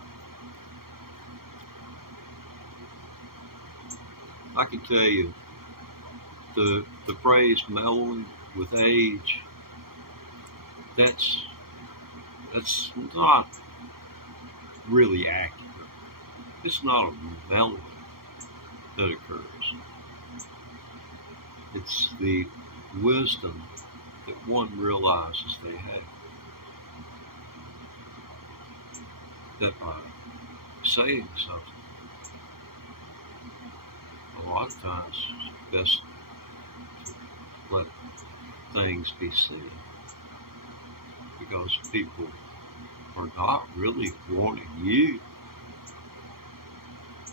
I can tell you the phrase mellowing with age, that's not really accurate. It's not a mellowing that occurs. It's the wisdom that one realizes they have. That by saying something, a lot of times it's best to let things be said, because people are not really wanting you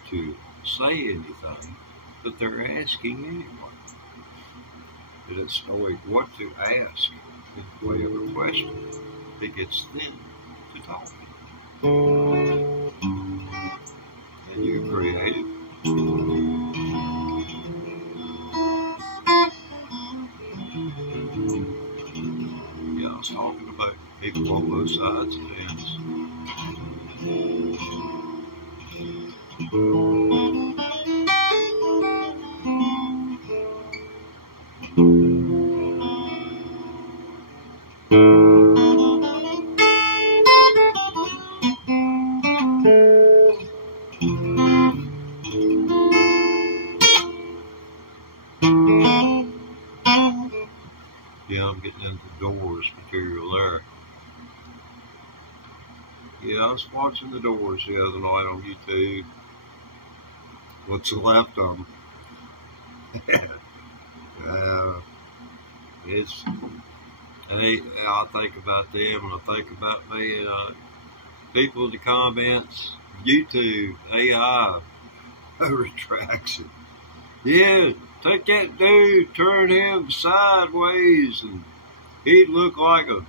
to say anything, but they're asking anyway. But it's knowing what to ask in the way of a question that gets them to talk. And you're creative. Yeah, I was talking about people on both sides of the fence. Yeah, I'm getting into Doors material there. Yeah, I was watching the Doors the other night on YouTube. What's left of them? It's, I think about them and I think about me. People in the comments, YouTube, AI, retraction. Yeah, take that dude, turn him sideways, and he'd look like a,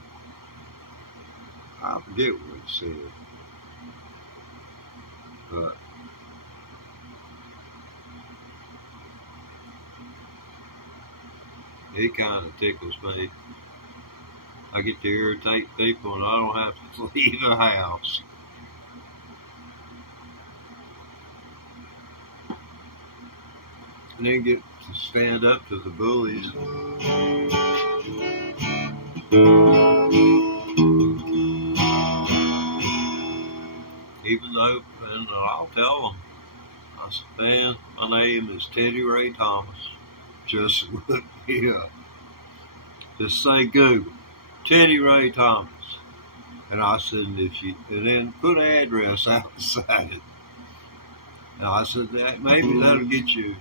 I forget what he said, but it kind of tickles me. I get to irritate people and I don't have to leave the house. And then get to stand up to the bullies. Even though, and I'll tell them, I said, man, my name is Teddy Ray Thomas. Just look me up. Just say Google, Teddy Ray Thomas. And I said, and then put an address outside it. And I said, that maybe that'll get you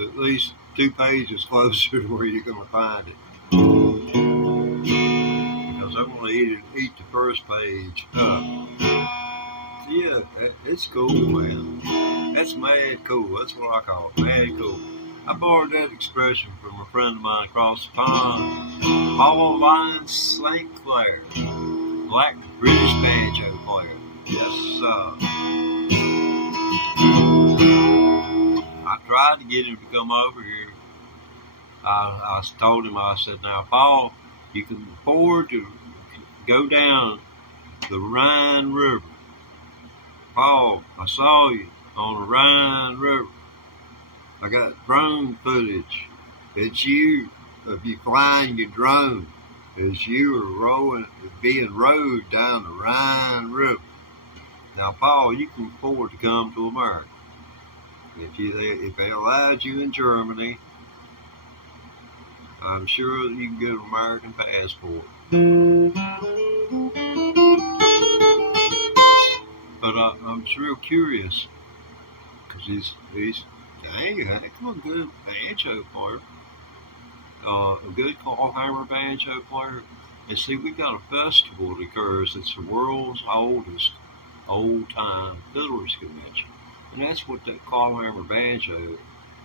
at least 2 pages closer to where you're going to find it. Because I'm going to eat the first page up. Yeah, it's cool, man. That's mad cool. That's what I call it, mad cool. I borrowed that expression from a friend of mine across the pond, Paul Lyons St. Clair, black British banjo player. Yes, I tried to get him to come over here. I told him, I said, now, Paul, you can afford to go down the Rhine River. Paul, I saw you on the Rhine River. I got drone footage. It's you, of you flying your drone as you were being rowed down the Rhine River. Now, Paul, you can afford to come to America. If they allowed you in Germany, I'm sure that you can get an American passport. But I'm just real curious because he's dang a heck of a good banjo player, a good clawhammer banjo player. And see, we got a festival that occurs. It's the world's oldest old-time fiddlers convention, and that's what that clawhammer banjo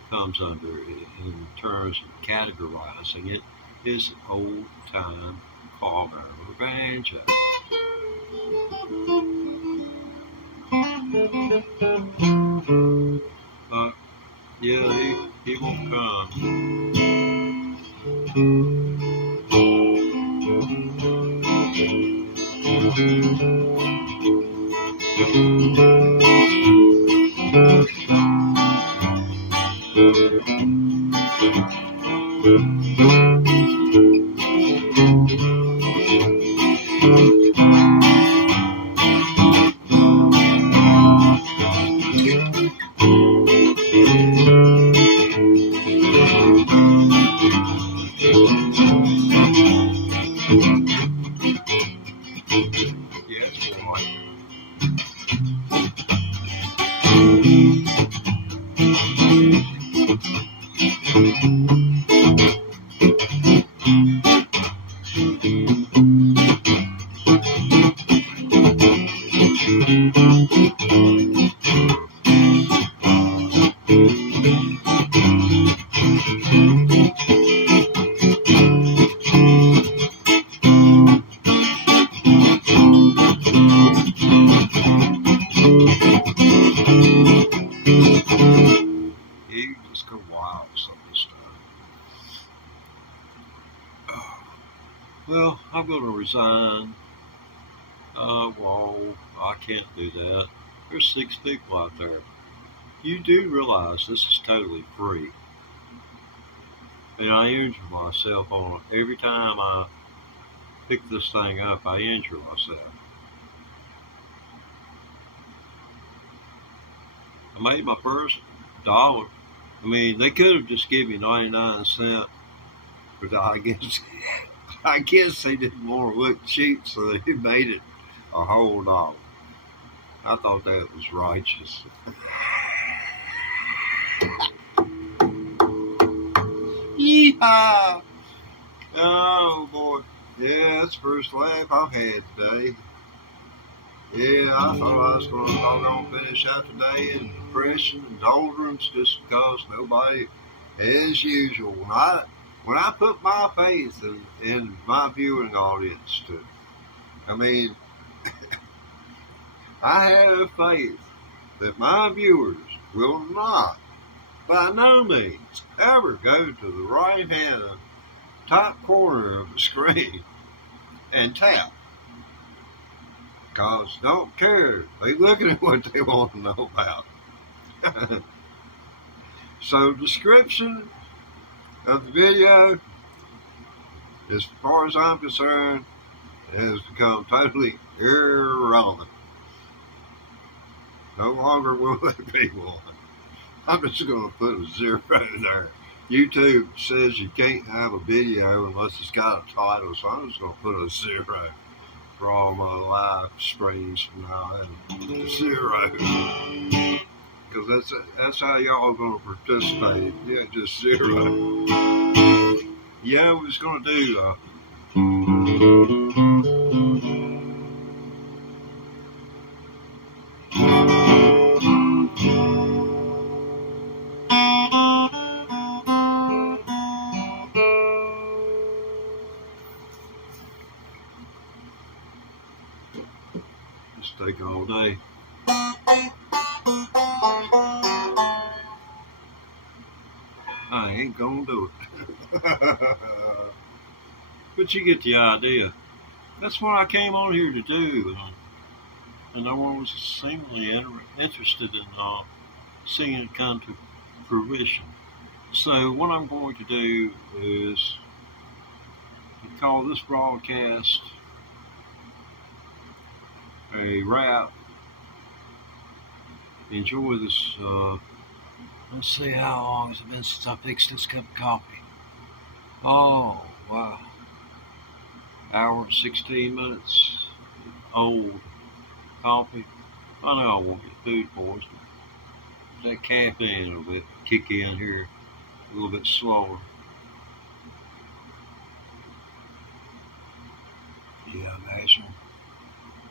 comes under in terms of categorizing it. Is old-time clawhammer banjo. But yeah, he won't come. Yeah, it's more like he just go wild some of this stuff. Well, I'm going to resign. Well, I can't do that. There's 6 people out there. You do realize this is totally free. And I injure myself on it. Every time I pick this thing up, I injure myself. I made my first dollar. I mean, they could have just given me 99 cents, but I guess they didn't want to look cheap, so they made it a whole dollar. I thought that was righteous. Yeehaw! Oh boy, yeah, that's the first laugh I've had today. Yeah, I thought I was going to doggone finish out today in depression and doldrums just because nobody, as usual, when I put my faith in my viewing audience to, I mean, I have faith that my viewers will not, by no means, ever go to the right hand top corner of the screen and tap. Because don't care. They looking at what they want to know about. So description of the video, as far as I'm concerned, has become totally irrelevant. No longer will there be one. I'm just going to put a 0 there. YouTube says you can't have a video unless it's got a title, so I'm just going to put a 0 for all my live streams from now on. 0. Because that's how y'all are going to participate. Yeah, just 0. Yeah, we was going to do just take all day. I ain't gonna do it. But you get the idea. That's what I came on here to do. And no one was seemingly interested in seeing it come to fruition. So what I'm going to do is call this broadcast a wrap enjoy this. Let's see, how long has it been since I fixed this cup of coffee? Oh, wow. Hour and 16 minutes old coffee. I know I won't get food poisoning. That caffeine will bit kick in here a little bit slower. Yeah, imagine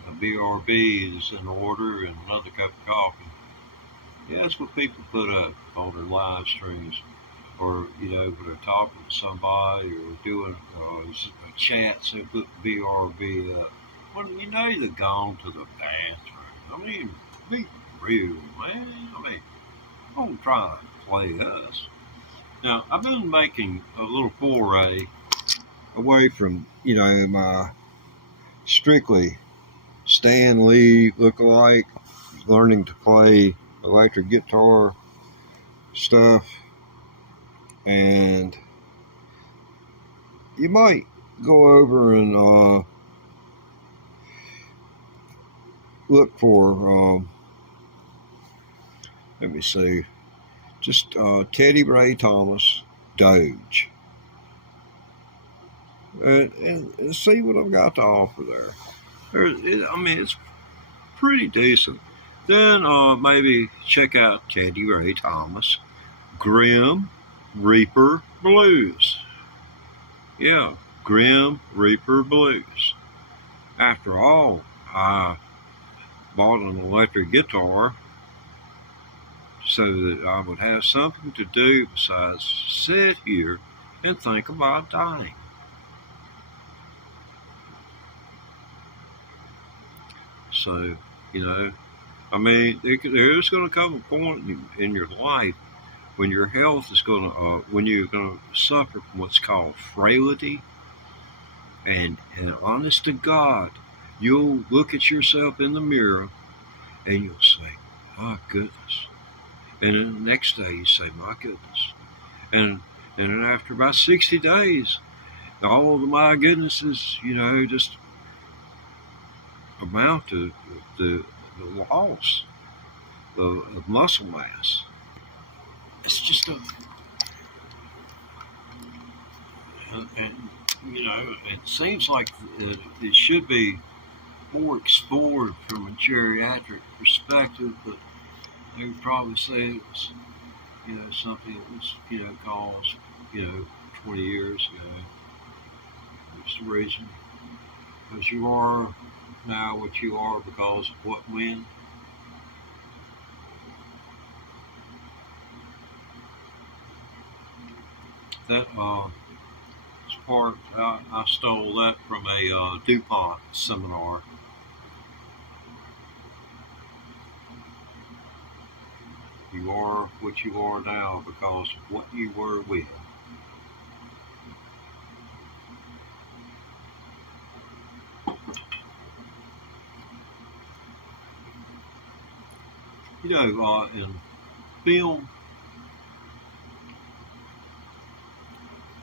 a BRB is in order and another cup of coffee. Yeah, that's what people put up on their live streams, or when they're talking to somebody or doing a chat. So put BRB up. Well, they've gone to the bathroom. I mean, be real, man. I mean, don't try to play us. Now, I've been making a little foray away from my strictly Stan Lee lookalike, learning to play electric guitar stuff, and you might go over and look for let me see, just Teddy Ray Thomas Doge, and see what I've got to offer there. It's pretty decent. Then maybe check out Teddy Ray Thomas Grim Reaper Blues. Yeah, Grim Reaper Blues. After all, I bought an electric guitar so that I would have something to do besides sit here and think about dying. So, there's going to come a point in your life when your health is going to, when you're going to suffer from what's called frailty. And honest to God, you'll look at yourself in the mirror and you'll say, my goodness. And then the next day you say, my goodness. And then after about 60 days, all of the my goodnesses, just amount to the loss of muscle mass. It's just it seems like it should be more explored from a geriatric perspective, but they would probably say it was, something that was, caused, 20 years ago. It's the reason, because you are now what you are because of what, when. That part, I stole that from a DuPont seminar. You are what you are now because of what you were with. In film,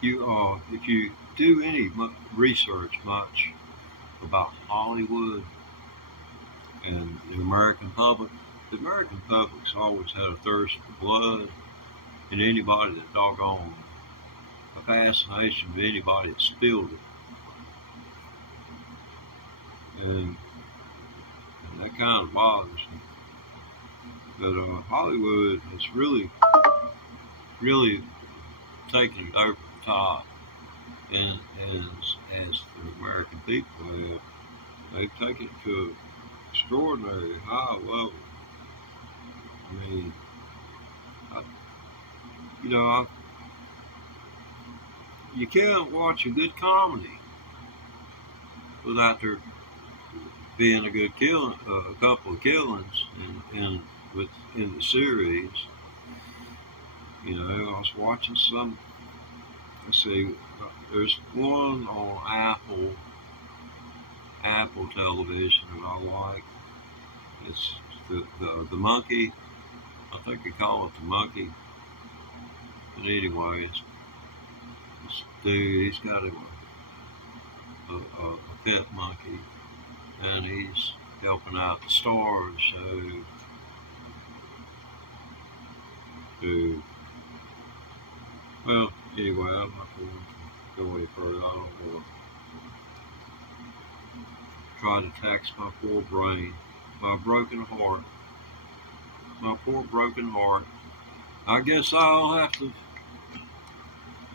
if you do any research much about Hollywood and the American public's always had a thirst for blood, and anybody that doggone a fascination with anybody that spilled it. And that kind of bothers me. But Hollywood has really taken it over the top, and as the American people have, they've taken it to an extraordinary high level. I mean, you can't watch a good comedy without there being a couple of killings in the series. I was watching some. Let's see. There's one on Apple television that I like. It's the monkey. I think they call it the monkey. But anyway, this dude, he's got a pet monkey, and he's helping out the star of the show. to, well, anyway, I'm not going to go any further. I don't want to try to tax my poor brain, my broken heart, my poor broken heart. I guess I'll have to,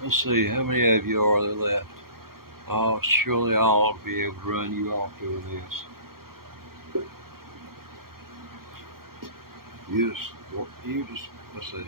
let's see, how many of you are there left? Oh, surely I'll be able to run you off doing this. You just, let's see.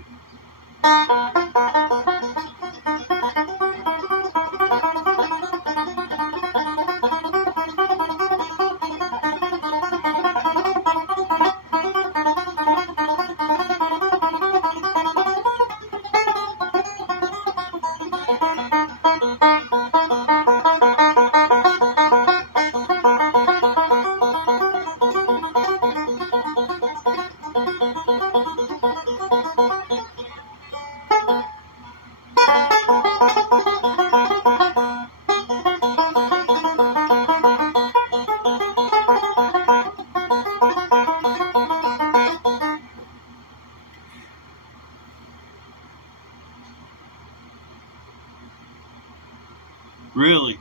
Really,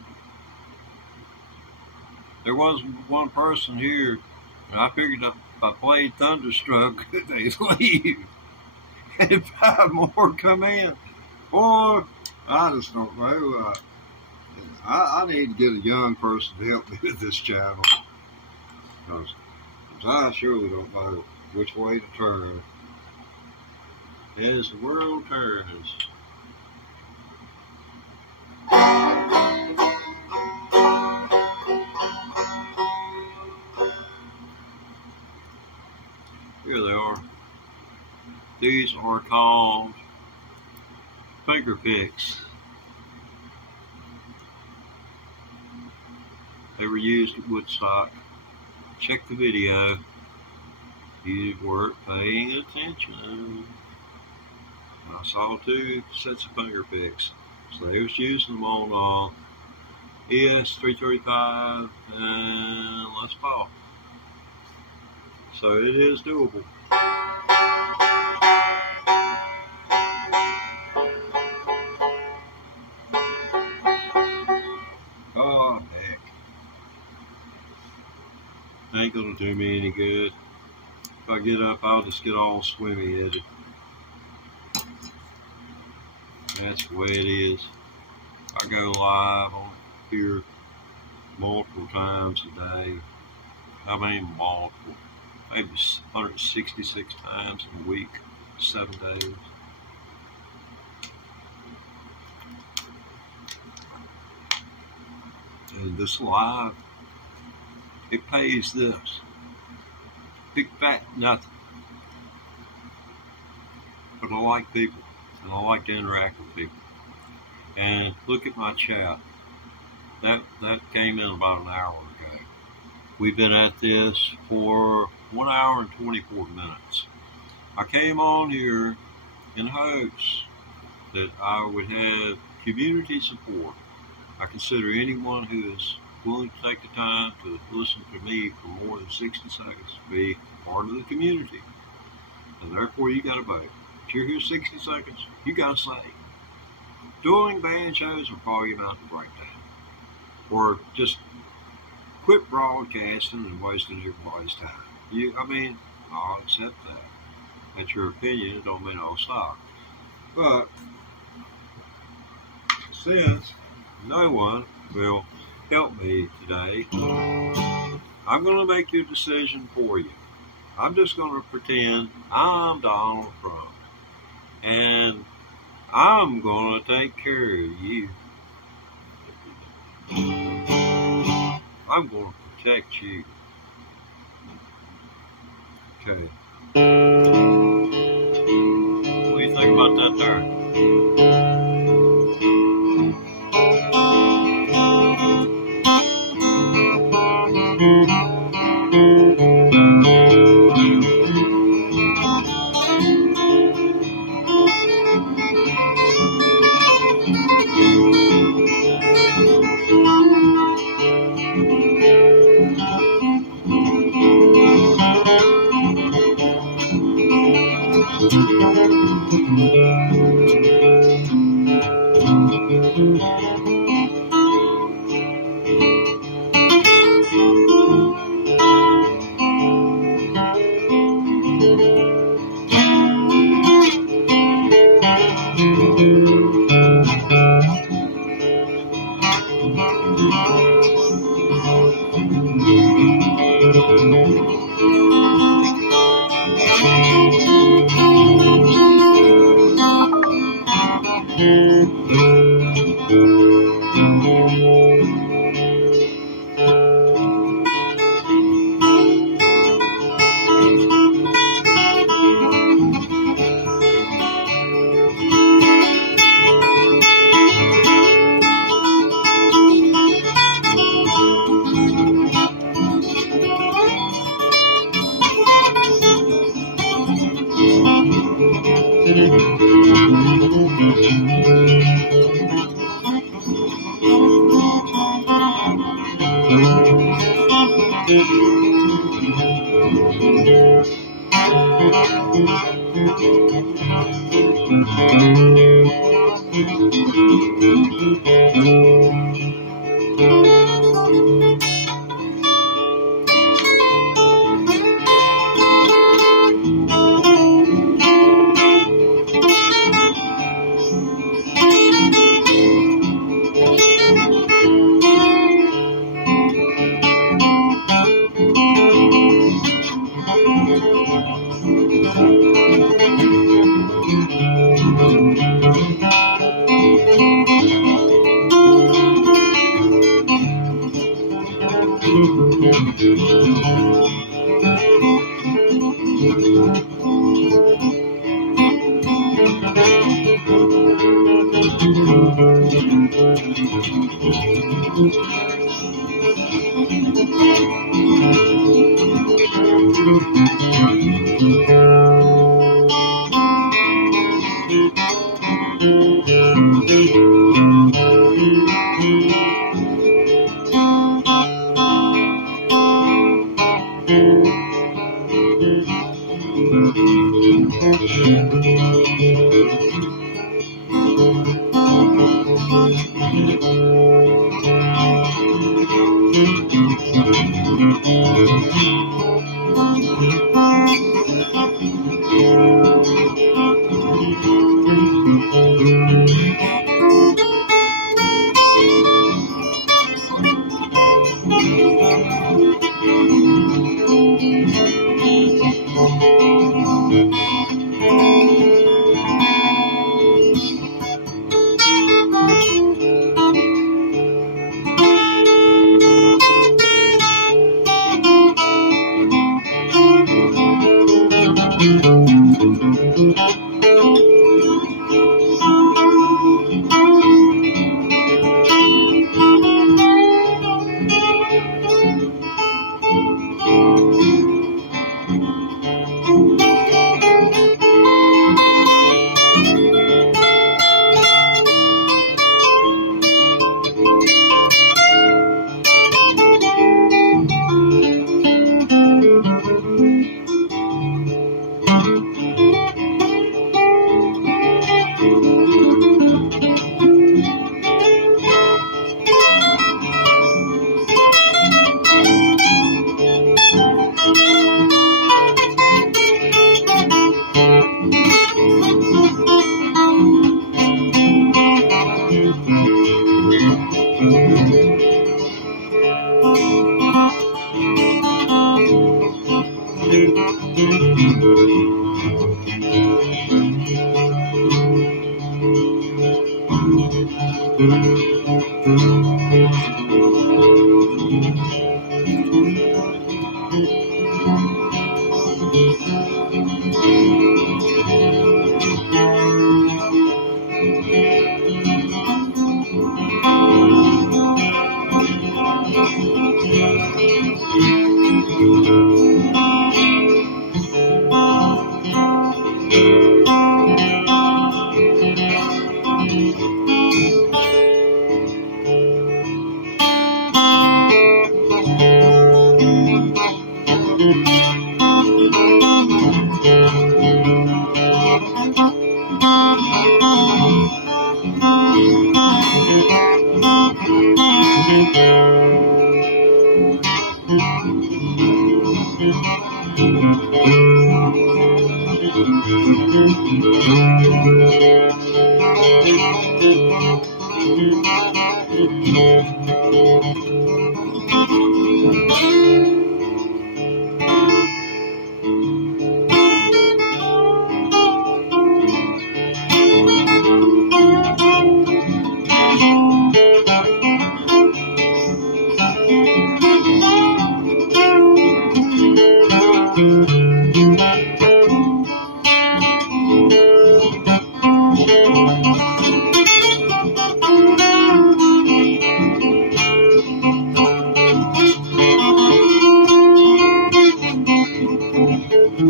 there was one person here, and I figured if I played Thunderstruck, they'd leave, and 5 more come in. Boy, I just don't know. I need to get a young person to help me with this channel, because I surely don't know which way to turn as the world turns. Here they are. These are called finger picks. They were used at Woodstock. Check the video. You weren't paying attention. I saw 2 sets of finger picks. So they was using them on ES335 and Les Paul. So it is doable. Oh, heck. Ain't gonna do me any good. If I get up, I'll just get all swimmy headed. That's the way it is. I go live on here multiple times a day. I mean multiple. Maybe 166 times in a week, 7 days. And this live, it pays this. Big fat nothing. But I like people, and I like to interact with people. And look at my chat. That came in about an hour ago. We've been at this for 1 hour and 24 minutes. I came on here in hopes that I would have community support. I consider anyone who is willing to take the time to listen to me for more than 60 seconds to be part of the community. And therefore you gotta vote. If you're here 60 seconds, you gotta say, Dueling, Banjos, or Foggy Mountain Breakdown. Or just quit broadcasting and wasting everybody's time. I'll accept that. That's your opinion, it don't mean I'll stop. But since no one will help me today, I'm going to make your decision for you. I'm just going to pretend I'm Donald Trump. And I'm going to take care of you. I'm going to protect you. Okay. What do you think about that there?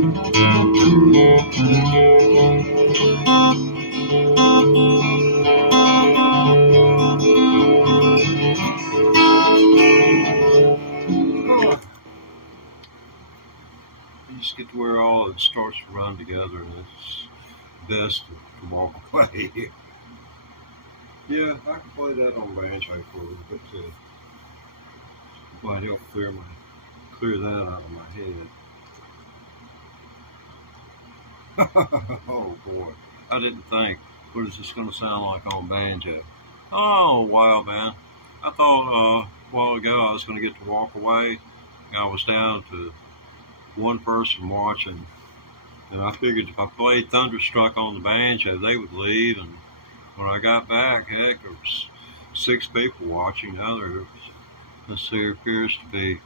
You just get to where all it starts to run together, and it's best to walk away. Yeah, I can play that on banjo for a little bit too. Might help clear that out of my head. Oh boy, I didn't think. What is this going to sound like on banjo? Oh wow, man! I thought a while ago I was going to get to walk away. I was down to one person watching, and I figured if I played Thunderstruck on the banjo, they would leave. And when I got back, heck, there was 6 people watching. Now there appears to be.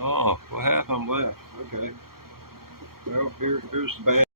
Oh, what happened left? Okay. Well, here's the band.